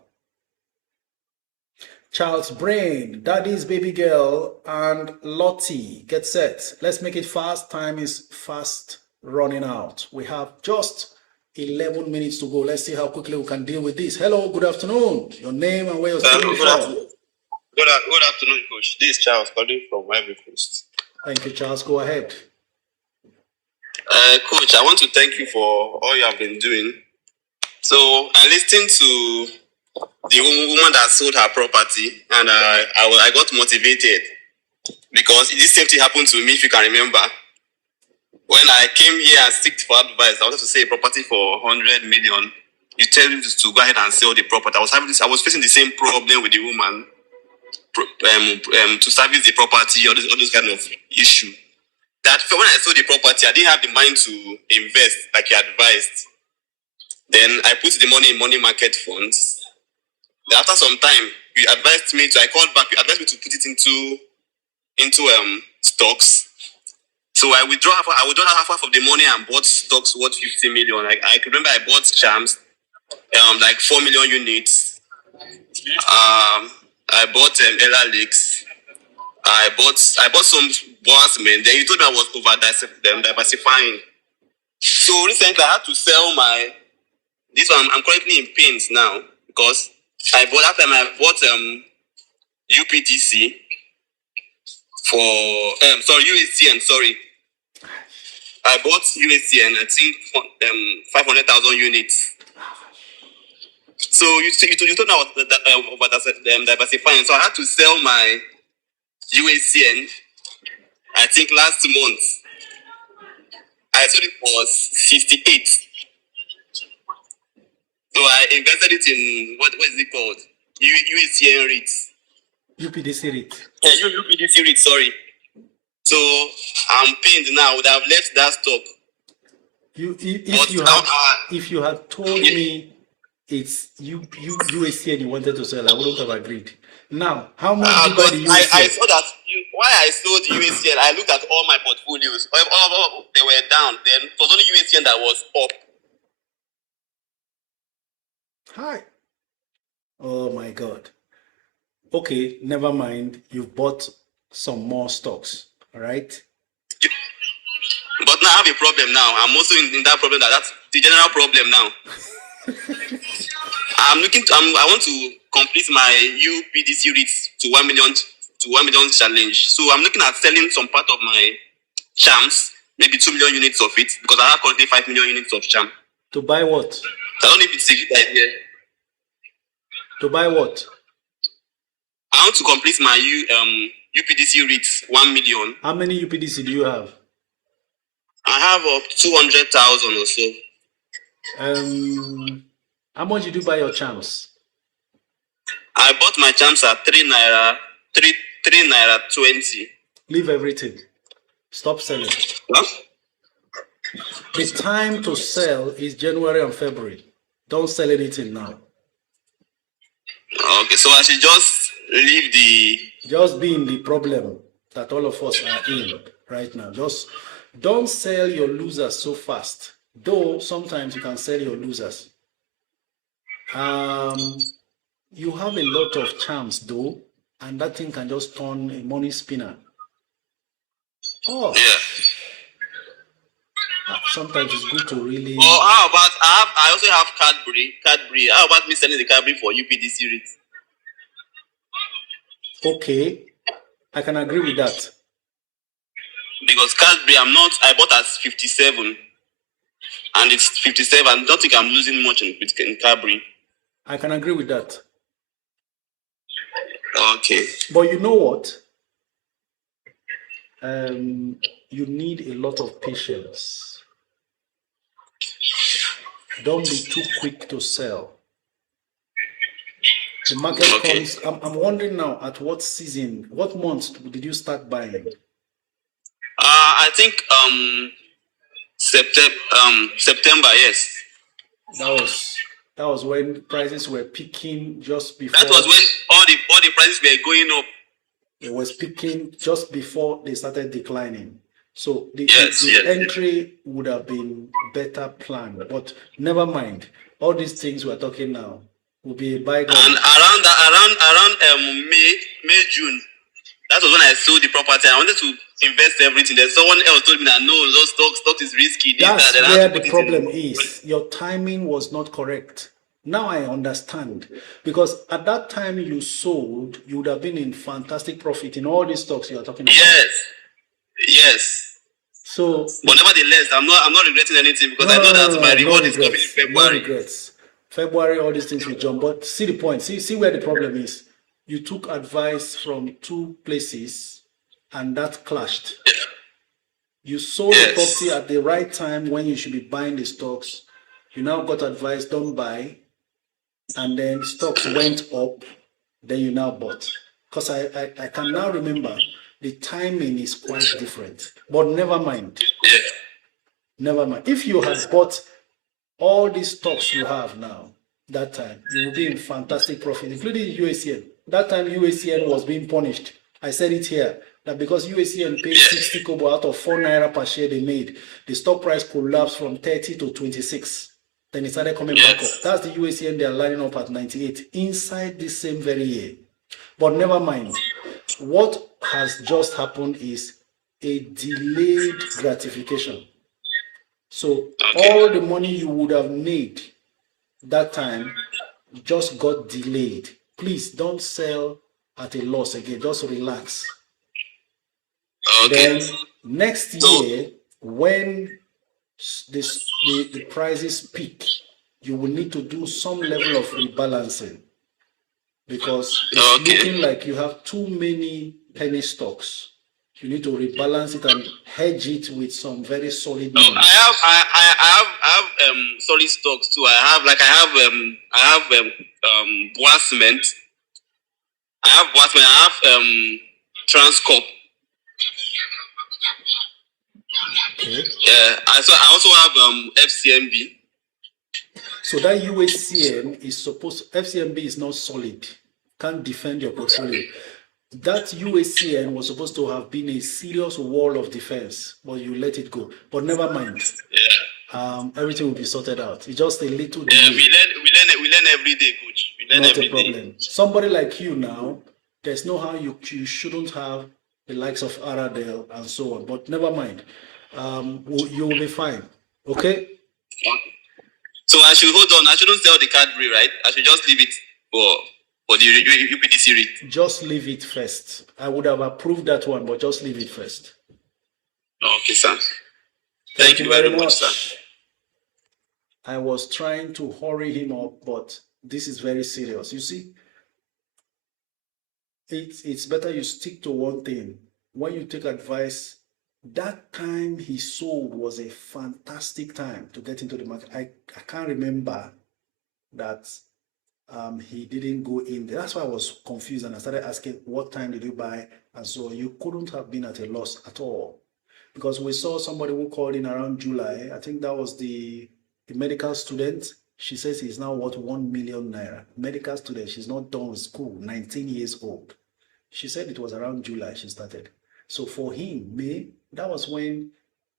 Charles Brain, Daddy's Baby Girl, and Lottie. Get set. Let's make it fast. Time is fast running out. We have just 11 minutes to go. Let's see how quickly we can deal with this. Hello, good afternoon. Your name and where you're speaking from. Good afternoon, Coach. This is Charles calling from Ivory Coast. Thank you, Charles. Go ahead. Coach, I want to thank you for all you have been doing. So I listened to the woman that sold her property, and I got motivated, because this same thing happened to me, if you can remember. When I came here and seeked for advice, I wanted to sell a property for 100 million. You tell me to go ahead and sell the property. I was facing the same problem with the woman to service the property, all those kind of issue. That when I sold the property, I didn't have the mind to invest like you advised. Then I put the money in money market funds. Then after some time, you advised me to. I called back. You advised me to put it into stocks. So I withdraw half of the money and bought stocks worth 50 million. I remember I bought Charms, like 4 million units. I bought Ella Lakes. I bought some Bossman. Then you told me I was over diversifying. So recently I had to sell this one. I'm currently in pains now, because I bought UPDC for USCN. Sorry, I bought USCN. I think 500,000 units. So you told me I was over diversifying. So I had to sell my USCN. I think last month I sold it for 68. So I invested it in what is it called? USCN REITs. UPDC REIT. Yeah, UPDC REIT, sorry. So I'm pained now. Would have left that stock. If you had told me it's USCN you wanted to sell, I wouldn't have agreed. Now, how much did you buy the USCN? I saw that why I sold USCN, I looked at all my portfolios. All they were down. Then it was only USCN that was up. Hi. Oh my God. Okay, never mind. You've bought some more stocks, all right? But now I have a problem now. I'm also in that problem. That's the general problem now. I want to complete my UPDC REITs to 1 million challenge. So I'm looking at selling some part of my Charms, maybe 2 million units of it, because I have currently 5 million units of Charm. To buy what? I don't know if it's a good idea. To buy what? I want to complete my UPDC REITs 1 million. How many UPDC do you have? I have up 200,000 or so. How much did you buy your champs? I bought my champs at 3 naira 20. Leave everything. Stop selling. Huh? The time to sell is January and February. Don't sell anything now. Okay, so I should just leave Just be in the problem that all of us are in right now. Just don't sell your losers so fast. Though sometimes you can sell your losers. You have a lot of charms though, and that thing can just turn a money spinner. Oh. Yeah. Sometimes it's good to really. Oh, how about I also have Cadbury. How about me selling the Cadbury for UPDC REITs? Okay, I can agree with that. Because Cadbury, I bought at 57, and it's 57. I don't think I'm losing much in Cadbury. I can agree with that. Okay. But you know what? You need a lot of patience. Don't be too quick to sell. The market comes. I'm wondering now, at what season, what month did you start buying? I think September. Yes. That was when prices were peaking just before. That was when all the prices were going up. It was peaking just before they started declining. So the entry would have been better planned, but never mind. All these things we're talking now will be a bygone. And around May, June, that was when I sold the property. I wanted to invest everything. Then someone else told me that no, those stock is risky. That's where the problem is. Your timing was not correct. Now I understand, because at that time you sold, you would have been in fantastic profit in all these stocks you are talking about. Yes. So, but nevertheless, I'm not regretting anything, because I know that my reward is coming in February. No regrets. February, all these things will jump. But see the point. See where the problem is. You took advice from two places, and that clashed. Yeah. You sold the property at the right time when you should be buying the stocks. You now got advice, don't buy, and then stocks went up. Then you now bought. Because I can now remember. The timing is quite different, but never mind. Yeah. Never mind. If you had bought all these stocks you have now, that time, you would be in fantastic profit, including UACN. That time, UACN was being punished. I said it here, that because UACN paid 60 kobo out of 4 naira per share they made, the stock price collapsed from 30 to 26. Then it started coming back up. That's the UACN they are lining up at 98 inside this same very year. But never mind. What has just happened is a delayed gratification. So all the money you would have made that time just got delayed. Please don't sell at a loss again. Just relax. Okay. Then next year, when the prices peak, you will need to do some level of rebalancing. Because it's looking like you have too many penny stocks. You need to rebalance it and hedge it with some very solid names. I have solid stocks too. I have Bois Cement. I have Transcorp. Okay. Yeah. I also have FCMB. So that UACN is FCMB is not solid. Can't defend your portfolio. That UACN was supposed to have been a serious wall of defense, but you let it go. But never mind. Yeah. Everything will be sorted out. It's just a little delay. Yeah, we learn every day, coach. We learn not every a problem. day. Somebody like you now, there's no how you shouldn't have the likes of Aradel and so on. But never mind. You will be fine. Okay? So I should hold on. I shouldn't sell the Cadbury, right? I should just leave it for the UPDC REIT. Just leave it first. I would have approved that one, but just leave it first. Okay, sir. Thank you very much, sir. I was trying to hurry him up, but this is very serious. You see, it's better you stick to one thing. When you take advice, that time he sold was a fantastic time to get into the market. I can't remember that he didn't go in there. That's why I was confused and I started asking, what time did you buy? And so you couldn't have been at a loss at all, because we saw somebody who called in around July. I think that was the medical student. She says he's now worth 1 million naira. Medical student, she's not done with school, 19 years old. She said it was around July she started. So for him, May, that was when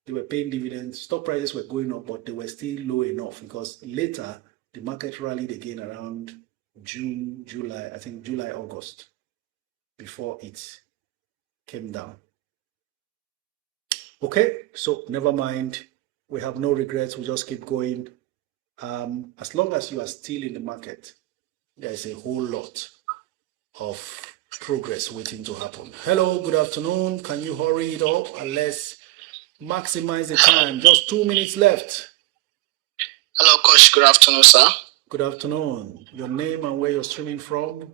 they were paying dividends. Stock prices were going up, but they were still low enough, because later the market rallied again around June, July, I think July, August, before it came down. Okay, so never mind. We have no regrets. We just keep going. As long as you are still in the market, there is a whole lot of progress waiting to happen. Hello, good afternoon. Can you hurry it up and let's maximize the time? Just 2 minutes left. Hello, Coach. Good afternoon, sir. Good afternoon. Your name and where you're streaming from?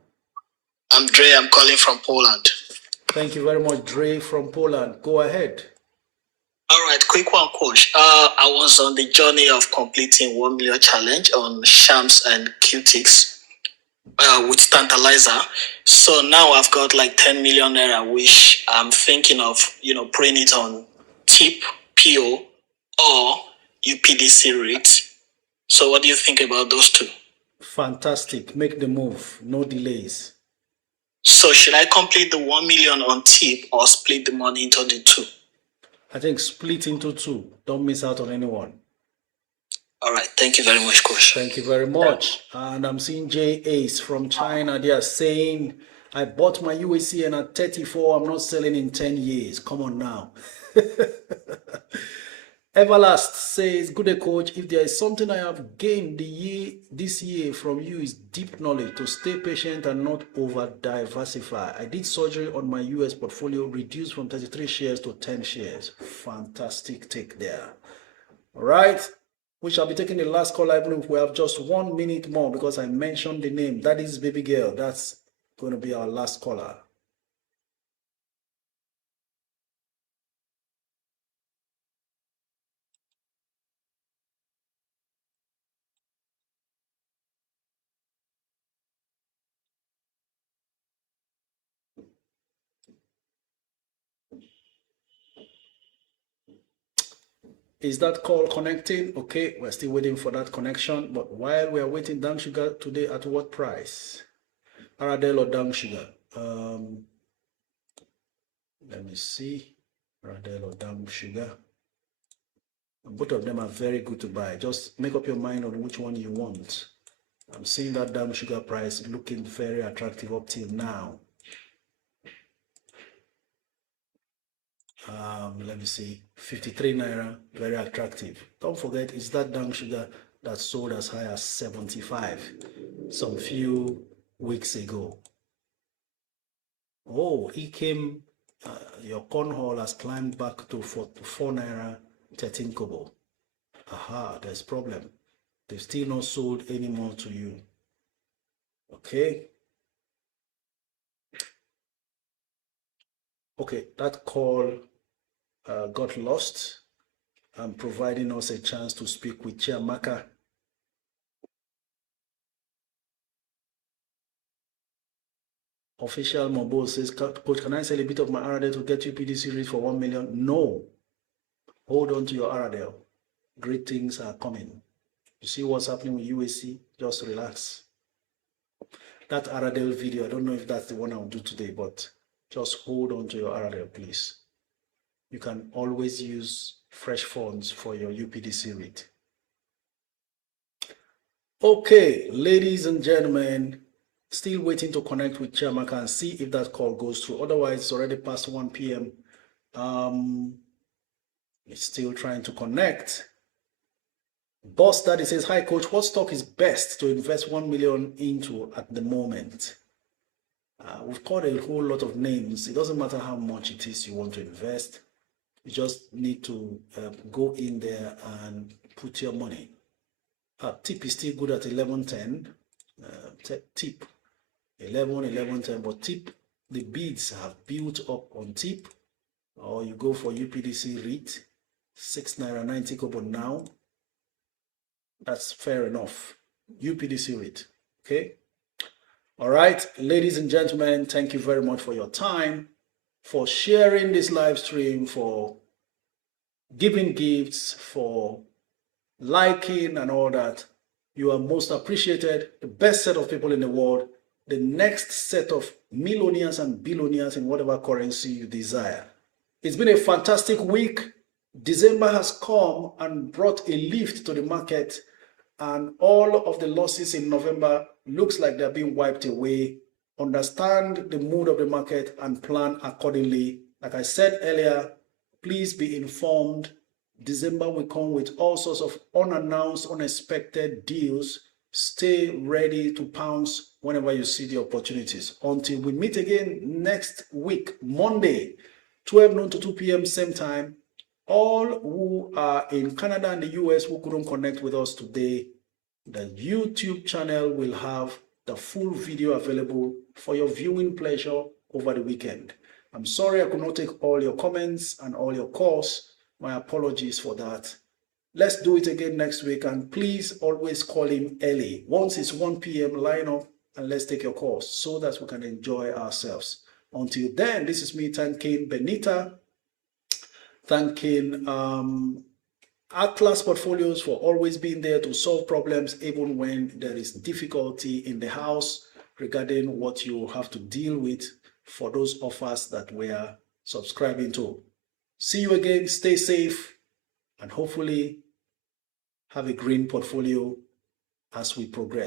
I'm Dre. I'm calling from Poland. Thank you very much, Dre from Poland. Go ahead. All right, quick one, Coach. I was on the journey of completing 1 million challenge on shams and Qtics with Tantalizer. So now I've got like 10 million naira, which I'm thinking of, putting it on TIP, PO, or UPDC rate. So what do you think about those two? Fantastic. Make the move. No delays. So should I complete the 1 million on TIP or split the money into the two? I think split into two. Don't miss out on anyone. All right. Thank you very much, Coach. Thank you very much. And I'm seeing J Ace from China. They are saying, I bought my USCN at 34. I'm not selling in 10 years. Come on now. Everlast says, good day, Coach. If there is something I have gained this year from you is deep knowledge to stay patient and not over diversify. I did surgery on my US portfolio, reduced from 33 shares to 10 shares. Fantastic take there. All right. We shall be taking the last call, even if we have just 1 minute more, because I mentioned the name. That is Baby Girl. That's going to be our last caller. Is that call connecting? Okay, we're still waiting for that connection. But while we are waiting, Down Sugar today at what price? Aradel or Down Sugar? Let me see. Aradel or Down Sugar. Both of them are very good to buy. Just make up your mind on which one you want. I'm seeing that Down Sugar price looking very attractive up till now. Let me see, 53 naira, very attractive. Don't forget, it's that Down Sugar that sold as high as 75 some few weeks ago. Oh, he came, your cornhole has climbed back to 4 naira 13 kobo. Aha, there's problem. They've still not sold any more to you. Okay. Okay, that call got lost. I'm providing us a chance to speak with Chiamaka. Official Mobile says, Coach, can I sell a bit of my RDL to get you PDC rate for 1 million? No. Hold on to your RDL. Great things are coming. You see what's happening with USC? Just relax. That RDL video, I don't know if that's the one I'll do today, but just hold on to your RDL, please. You can always use fresh funds for your UPDC rate. Okay, ladies and gentlemen, still waiting to connect with Chiamaka and see if that call goes through. Otherwise, it's already past 1 p.m. It's still trying to connect. Boss Daddy says, hi coach, what stock is best to invest 1 million into at the moment? We've called a whole lot of names. It doesn't matter how much it is you want to invest. You just need to go in there and put your money. TIP is still good at 11.10. tip 11, 11, 10, but tip, the bids have built up on tip, or you go for UPDC REIT, 6 naira 90 kobo now. That's fair enough. UPDC REIT, okay? All right, ladies and gentlemen, thank you very much for your time, for sharing this live stream, for giving gifts, for liking and all that. You are most appreciated, the best set of people in the world, the next set of millionaires and billionaires in whatever currency you desire. It's been a fantastic week. December has come and brought a lift to the market, and all of the losses in November looks like they're being wiped away. Understand the mood of the market and plan accordingly. Like I said earlier, please be informed. December will come with all sorts of unannounced, unexpected deals. Stay ready to pounce whenever you see the opportunities. Until we meet again next week, Monday, 12 noon to 2 p.m. same time. All who are in Canada and the US who couldn't connect with us today, the YouTube channel will have the full video available for your viewing pleasure over the weekend. I'm sorry I could not take all your comments and all your calls. My apologies for that. Let's do it again next week, and please always call him early. Once it's 1 p.m., line up and let's take your calls so that we can enjoy ourselves. Until then, this is me thanking Benita, thanking Atlas Portfolios for always being there to solve problems even when there is difficulty in the house regarding what you have to deal with for those of us that we are subscribing to. See you again, stay safe, and hopefully have a green portfolio as we progress.